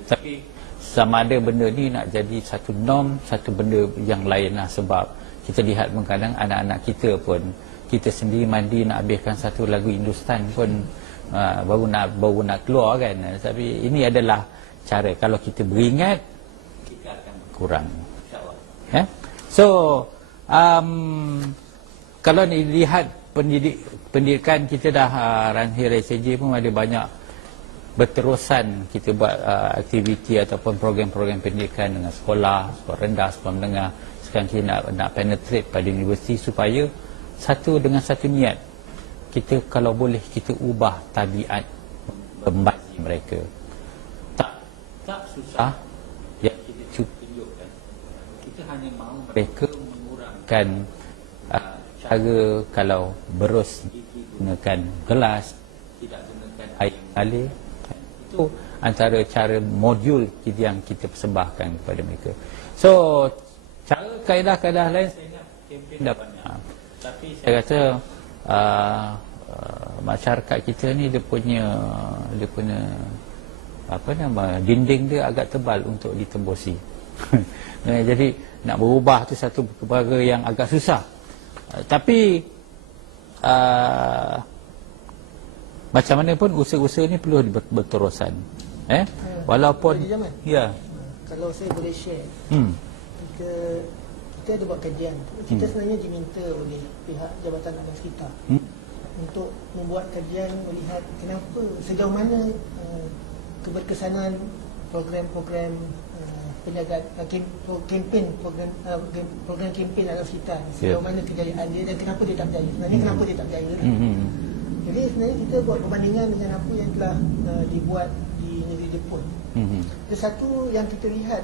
tapi sama ada benda ni nak jadi satu norm, satu benda yang lain lah. Sebab kita lihat kadang anak-anak kita pun, kita sendiri mandi nak habiskan satu lagu Hindustan pun baru nak keluar kan. Tapi ini adalah cara, kalau kita beringat kita akan kurang, insyaAllah. So kalau dilihat pendidikan kita dah Rainhill SAJ pun ada banyak berterusan kita buat aktiviti ataupun program-program pendidikan dengan sekolah rendah, sekolah menengah. Sekarang kita nak penetrate pada universiti supaya dengan satu niat, kita kalau boleh kita ubah tabiat membazir mereka. tak susah yang kita tunjukkan. Kita hanya mahu mereka mengurangkan cara kalau berus gigi gunakan gelas, tidak gunakan air mengalir. Itu antara cara modul yang kita persembahkan kepada mereka. So cara kaedah-kaedah lain saya ingat kempen dah banyak, tapi saya rasa masyarakat kita ni dia punya apa nama, dinding dia agak tebal untuk ditembusi. Jadi nak berubah tu satu perkara yang agak susah. Tapi macam mana pun usaha-usaha ni perlu berterusan. Walaupun ya. Kalau saya boleh share, kita ada buat kajian. Kita sebenarnya diminta oleh pihak Jabatan Alam Sekitar untuk membuat kajian melihat kenapa, sejauh mana keberkesanan program-program penjagaan kempen program kempen alam sekitar, sejauh mana kejayaan dia dan kenapa dia tak berjaya. Sebenarnya kenapa dia tak berjaya kan? Jadi sebenarnya kita buat perbandingan dengan apa yang telah dibuat di negeri Jepun. Satu yang kita lihat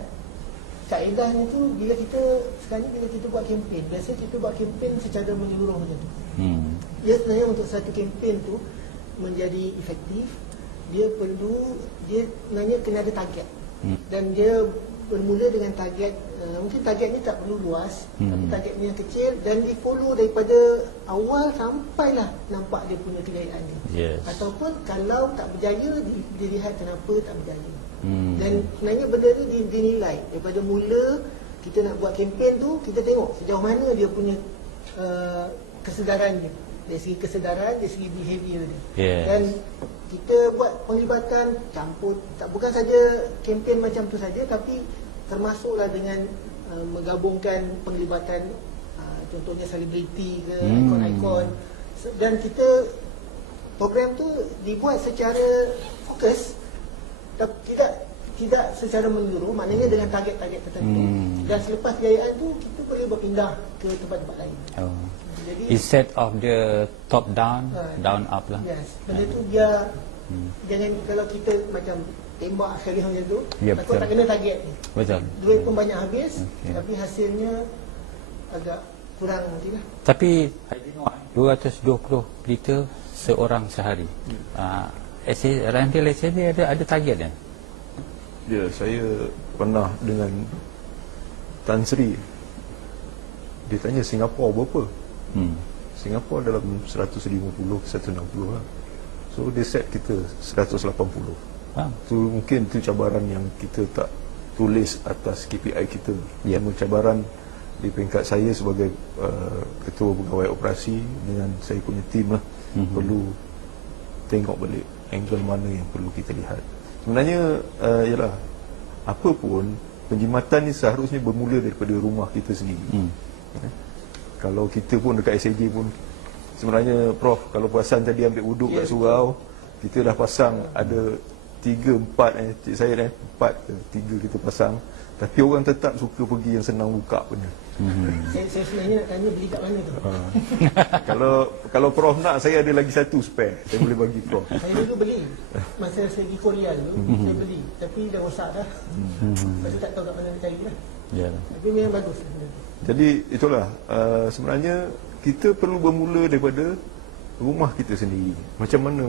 kaedahnya tu, bila kita sekarang ni bila kita buat kempen, biasa kita buat kempen secara menyeluruh macam tu. Dia sebenarnya untuk satu kempen tu menjadi efektif, dia sebenarnya kena ada target. Dan dia bermula dengan target, mungkin target ni tak perlu luas, tapi target ni yang kecil, dan di follow daripada awal sampailah nampak dia punya kejayaan dia. Ataupun kalau tak berjaya, dilihat kenapa tak berjaya. Dan sebenarnya benda ni dinilai daripada mula kita nak buat kempen tu, kita tengok sejauh mana dia punya kesedaran dia, dari segi kesedaran, dari segi behavior dia. Dan kita buat penglibatan campur, bukan saja kempen macam tu saja, tapi termasuklah dengan menggabungkan penglibatan contohnya selebriti ke, ikon-ikon. Dan kita program tu dibuat secara fokus, tidak secara menyeluruh, maknanya dengan target-target tertentu. Dan selepas kejayaan tu kita boleh berpindah ke tempat-tempat lain. Jadi instead of the top down, down up lah. Yes, benda tu dia jangan, kalau kita macam tembak sekali macam tu, takut tak kena target ni. Betul. Duit pun banyak habis, tapi hasilnya agak kurang nanti lah. Tapi 220 liter seorang sehari. Rantil SAJ ada target kan? Ya, saya pernah dengan Tan Sri. Dia tanya Singapura berapa? Singapura dalam 150 ke 160 lah. So dia set kita 180. Tu mungkin tu cabaran yang kita tak tulis atas KPI kita. Cuma cabaran di peringkat saya sebagai ketua pegawai operasi dengan saya punya tim lah, perlu tengok balik angle mana yang perlu kita lihat. Sebenarnya ialah apa pun penjimatan ni seharusnya bermula daripada rumah kita sendiri. Kalau kita pun dekat SAJ pun sebenarnya Prof, kalau perasan tadi ambil wuduk kat surau, kita dah pasang ada 3-4 cik saya 4-3 kita pasang, tapi orang tetap suka pergi yang senang buka punya. Saya sebenarnya nak tanya beli kat mana tu? Kalau Prof nak, saya ada lagi satu spare, saya boleh bagi Prof. Saya dulu beli masa saya pergi Korea dulu, saya beli, tapi dah rosak dah. Saya tak tahu kat mana nak cari lah. Tapi memang bagus. Jadi itulah sebenarnya kita perlu bermula daripada rumah kita sendiri. Macam mana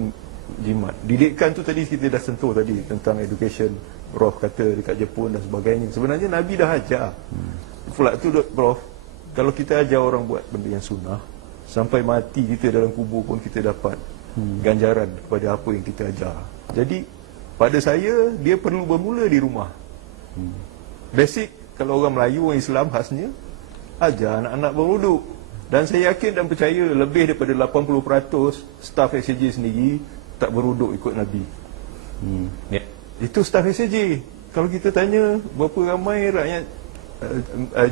jimat, didikan tu tadi kita dah sentuh tadi tentang education. Prof kata dekat Jepun dan sebagainya, sebenarnya Nabi dah ajar. Pula tu Prof, kalau kita ajar orang buat benda yang sunnah, sampai mati kita dalam kubur pun kita dapat ganjaran kepada apa yang kita ajar. Jadi pada saya, dia perlu bermula di rumah. Basic, kalau orang Melayu, orang Islam khasnya ajar anak-anak berwuduk. Dan saya yakin dan percaya lebih daripada 80% staf SAJ sendiri tak berwuduk ikut Nabi. Itu staf SAJ. Kalau kita tanya berapa ramai rakyat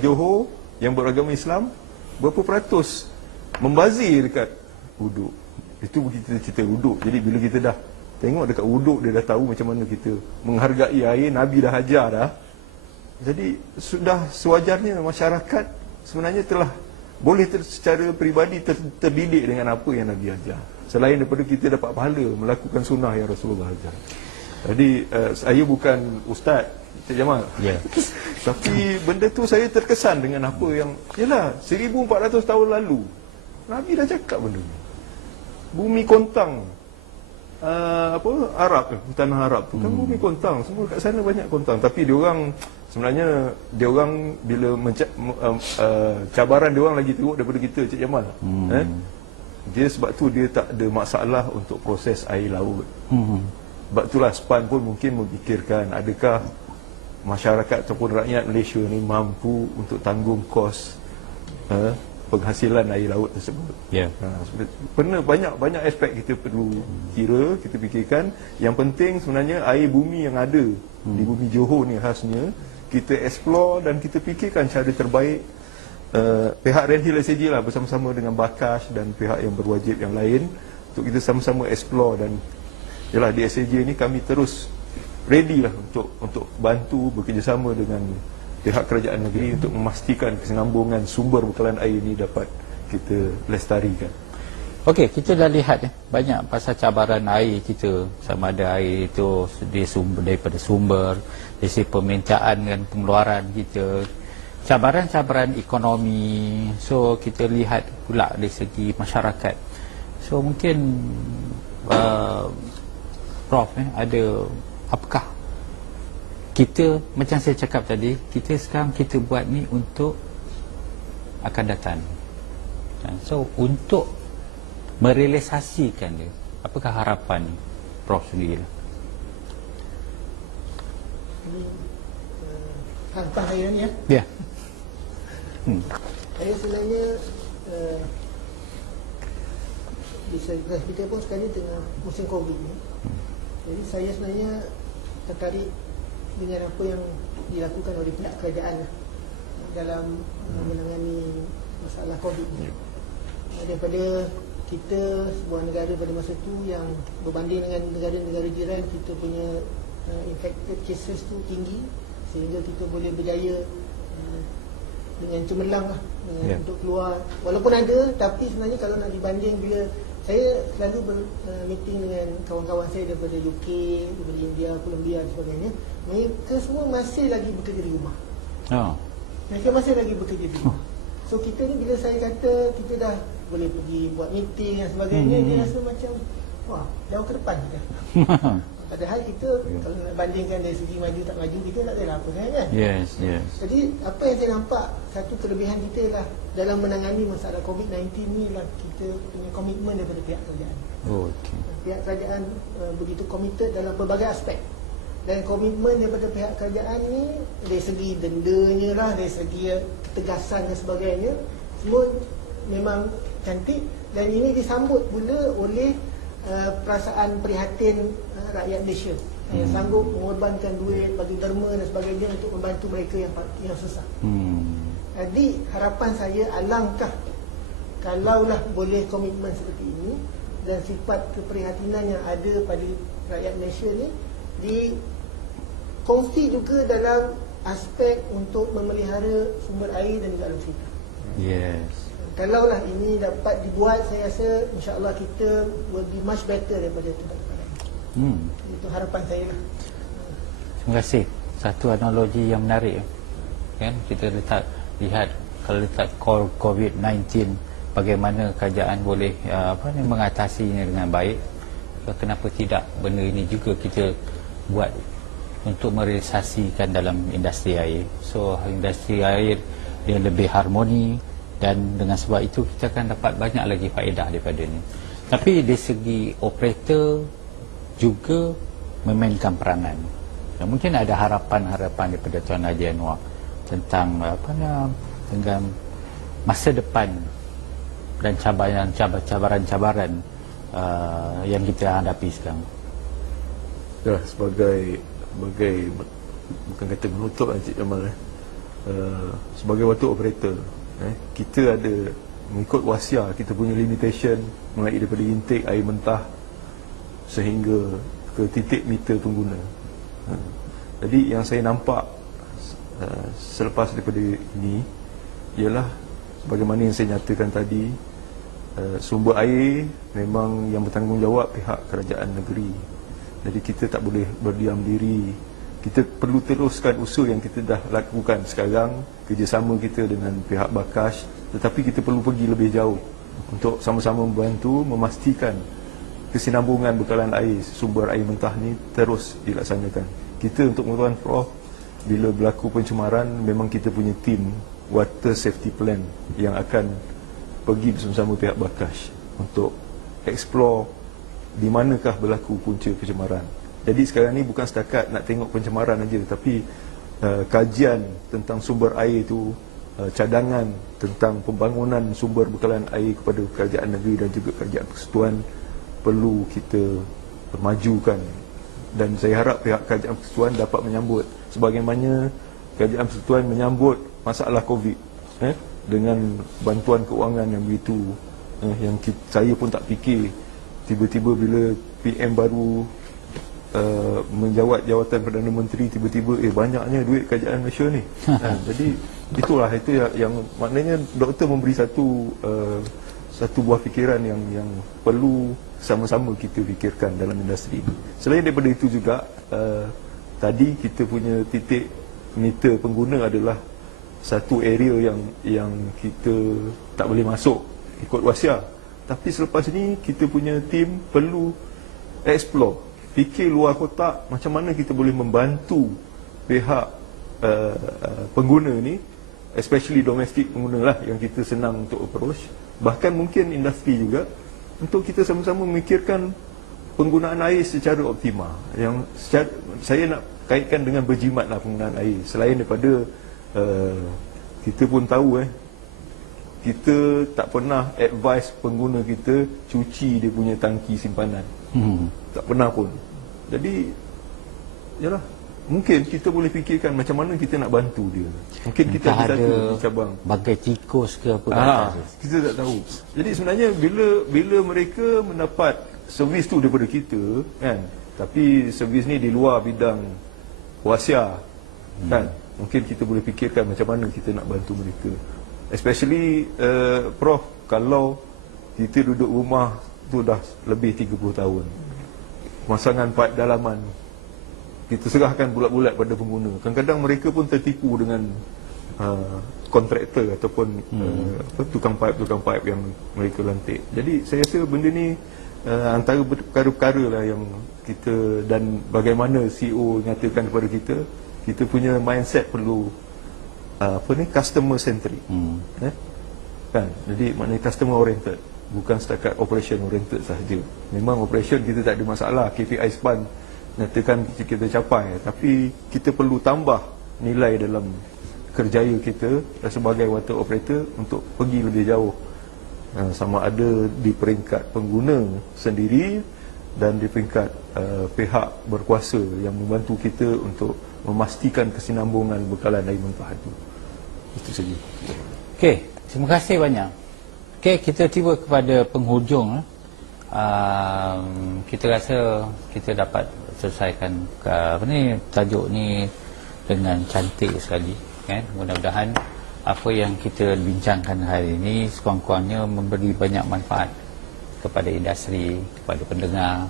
Johor yang beragama Islam, berapa peratus membazir dekat wuduk. Itu kita cerita wuduk. Jadi bila kita dah tengok dekat wuduk, dia dah tahu macam mana kita menghargai air. Nabi dah ajar dah. Jadi sudah sewajarnya masyarakat sebenarnya telah boleh secara peribadi terdidik dengan apa yang Nabi ajar. Selain daripada kita dapat pahala melakukan sunnah yang Rasulullah ajar. Jadi saya bukan ustaz, Cik Jamal. Ya. Tapi benda tu saya terkesan dengan apa yang, yalah, 1400 tahun lalu Nabi dah cakap benda ni. Bumi kontang, Arab, tanah Arab tu kan bumi kontang, semua kat sana banyak kontang. Tapi diorang sebenarnya diorang bila cabaran diorang lagi teruk daripada kita, Cik Jamal. Dia sebab tu dia tak ada masalah untuk proses air laut. Sebab itulah SPAN pun mungkin memfikirkan adakah masyarakat ataupun rakyat Malaysia ni mampu untuk tanggung kos penghasilan air laut tersebut. Ya. Banyak aspek kita perlu kira, kita fikirkan. Yang penting sebenarnya air bumi yang ada di bumi Johor ni khasnya kita explore dan kita fikirkan cara terbaik. Pihak Redhill SAJ lah bersama-sama dengan Bakash dan pihak yang berwajib yang lain untuk kita sama-sama explore. Dan yalah, di SAJ ni kami terus ready lah untuk bantu bekerjasama dengan pihak kerajaan negeri untuk memastikan kesinambungan sumber bekalan air ini dapat kita lestarikan. Okey, kita dah lihat banyak pasal cabaran air kita, sama ada air itu daripada sumber, dari segi permintaan dan pengeluaran kita, cabaran-cabaran ekonomi. So kita lihat pula dari segi masyarakat. So mungkin Prof ada apakah kita, macam saya cakap tadi, kita sekarang kita buat ni untuk akan datang. So untuk merealisasikan dia, apakah harapan Prof sendiri? Ini harapan saya ni ya. Ya. Saya sebenarnya kita pun sekali tengah musim Covid ni. Jadi saya sebenarnya tertarik dengan apa yang dilakukan oleh pihak kerajaan dalam menangani masalah Covid ni. Daripada kita sebuah negara pada masa tu yang berbanding dengan negara-negara jiran, kita punya infected cases tu tinggi, sehingga kita boleh berjaya dengan cemerlang lah untuk keluar. Walaupun ada, tapi sebenarnya kalau nak dibanding, bila saya selalu meeting dengan kawan-kawan saya daripada UK, daripada India, Colombia dan sebagainya, mereka semua masih lagi bekerja di rumah. Mereka masih lagi bekerja di rumah. So kita ni bila saya kata kita dah boleh pergi buat meeting dan sebagainya, dia rasa macam wah, jauh ke depan kita. Padahal kita kalau nak bandingkan dari segi maju tak maju, kita tak ada apa kan. Yes. Jadi apa yang saya nampak, satu kelebihan kita lah dalam menangani masalah COVID-19 ni lah, kita punya komitmen daripada pihak kerajaan. Okay. Pihak kerajaan begitu komited dalam pelbagai aspek. Dan komitmen daripada pihak kerajaan ni dari segi dendanya lah, dari segi ketegasan dan sebagainya, semua memang cantik. Dan ini disambut pula oleh perasaan prihatin rakyat Malaysia yang sanggup mengorbankan duit, bagi derma dan sebagainya untuk membantu mereka yang susah. Jadi harapan saya, alangkah kalaulah boleh komitmen seperti ini dan sifat keprihatinan yang ada pada rakyat Malaysia ni dikongsi juga dalam aspek untuk memelihara sumber air dan juga alam sekitar. Yes. Kalaulah ini dapat dibuat, saya rasa insya-Allah kita will be much better daripada tempat-tempat lain. Itu harapan saya lah. Terima kasih. Satu analogi yang menarik kan, kita lihat kalau letak COVID-19, bagaimana kerajaan boleh mengatasinya dengan baik. Kenapa tidak benda ini juga kita buat untuk merealisasikan dalam industri air. So industri air dia lebih harmoni, dan dengan sebab itu kita akan dapat banyak lagi faedah daripada ini. Tapi dari segi operator juga memainkan peranan. Dan mungkin ada harapan-harapan daripada Tuan Haji Anwar tentang dengan masa depan dan cabaran-cabaran yang kita hadapi sekarang. Ya, sebagai bukan kata menutup Encik Jamal, sebagai waktu operator, kita ada mengikut wasiat, kita punya limitation mulai daripada intake air mentah sehingga ke titik meter pengguna. Jadi yang saya nampak selepas daripada ini ialah sebagaimana yang saya nyatakan tadi, sumber air memang yang bertanggungjawab pihak kerajaan negeri. Jadi kita tak boleh berdiam diri. Kita perlu teruskan usaha yang kita dah lakukan sekarang, kerjasama kita dengan pihak Bakash, tetapi kita perlu pergi lebih jauh untuk sama-sama membantu memastikan kesinambungan bekalan air, sumber air mentah ni terus dilaksanakan. Kita untuk pengetahuan Prof, bila berlaku pencemaran, memang kita punya tim water safety plan yang akan pergi bersama-sama pihak Bakash untuk explore di manakah berlaku punca pencemaran. Jadi sekarang ni bukan setakat nak tengok pencemaran aja, tapi kajian tentang sumber air itu, cadangan tentang pembangunan sumber bekalan air kepada kerajaan negeri dan juga kerajaan persekutuan perlu kita majukan. Dan saya harap pihak kerajaan persekutuan dapat menyambut sebagaimana kerajaan persekutuan menyambut masalah COVID dengan bantuan keuangan yang begitu, yang saya pun tak fikir tiba-tiba bila PM baru menjawat jawatan Perdana Menteri, tiba-tiba banyaknya duit kerajaan Malaysia ni. Jadi itu yang maknanya doktor memberi satu buah fikiran yang perlu sama-sama kita fikirkan dalam industri ini. Selain daripada itu juga, tadi kita punya titik meter pengguna adalah satu area yang kita tak boleh masuk ikut wasiat. Tapi selepas ni kita punya tim perlu explore, fikir luar kotak, macam mana kita boleh membantu pihak pengguna ni, especially domestic pengguna lah yang kita senang untuk approach, bahkan mungkin industri juga, untuk kita sama-sama memikirkan penggunaan air secara optimal. Yang saya nak kaitkan dengan berjimat lah penggunaan air. Selain daripada kita pun tahu kita tak pernah advise pengguna kita cuci dia punya tangki simpanan. Tak pernah pun. Jadi yalah, mungkin kita boleh fikirkan macam mana kita nak bantu dia. Mungkin kita ada cabang bagai tikus ke apa kita tak tahu. Jadi sebenarnya bila mereka mendapat servis tu daripada kita kan, tapi servis ni di luar bidang wasiat kan, mungkin kita boleh fikirkan macam mana kita nak bantu mereka. Especially Prof, kalau kita duduk rumah tu dah lebih 30 tahun, pemasangan paip dalaman kita serahkan bulat-bulat pada pengguna. Kadang-kadang mereka pun tertipu dengan kontraktor ataupun tukang paip yang mereka lantik. Jadi saya rasa benda ni antara perkara-perkara lah yang kita, dan bagaimana CEO nyatakan kepada kita punya mindset perlu customer centric. Kan? Jadi maknanya customer oriented, bukan setakat operation oriented sahaja. Memang operation kita tak ada masalah, KPI SPAN nyatakan kita capai, tapi kita perlu tambah nilai dalam kerjaya kita sebagai water operator untuk pergi lebih jauh, sama ada di peringkat pengguna sendiri dan di peringkat pihak berkuasa yang membantu kita untuk memastikan kesinambungan bekalan air mentah itu. Itu saja. Okey, terima kasih banyak. Okey, kita tiba kepada penghujung. Kita rasa kita dapat selesaikan tajuk ni dengan cantik sekali kan. Mudah-mudahan apa yang kita bincangkan hari ini sekurang-kurangnya memberi banyak manfaat kepada industri, kepada pendengar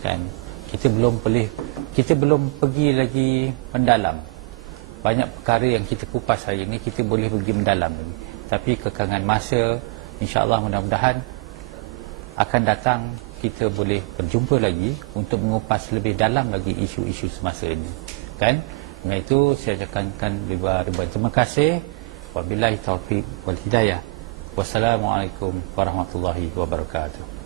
kan. Kita belum pergi lagi mendalam. Banyak perkara yang kita kupas hari ini kita boleh pergi mendalam lagi. Tapi kekangan masa, insya-Allah mudah-mudahan akan datang kita boleh berjumpa lagi untuk mengupas lebih dalam lagi isu-isu semasa ini kan. Dengan itu saya ucapkan ribuan terima kasih. Wabillahi taufiq wal hidayah. Wassalamualaikum warahmatullahi wabarakatuh.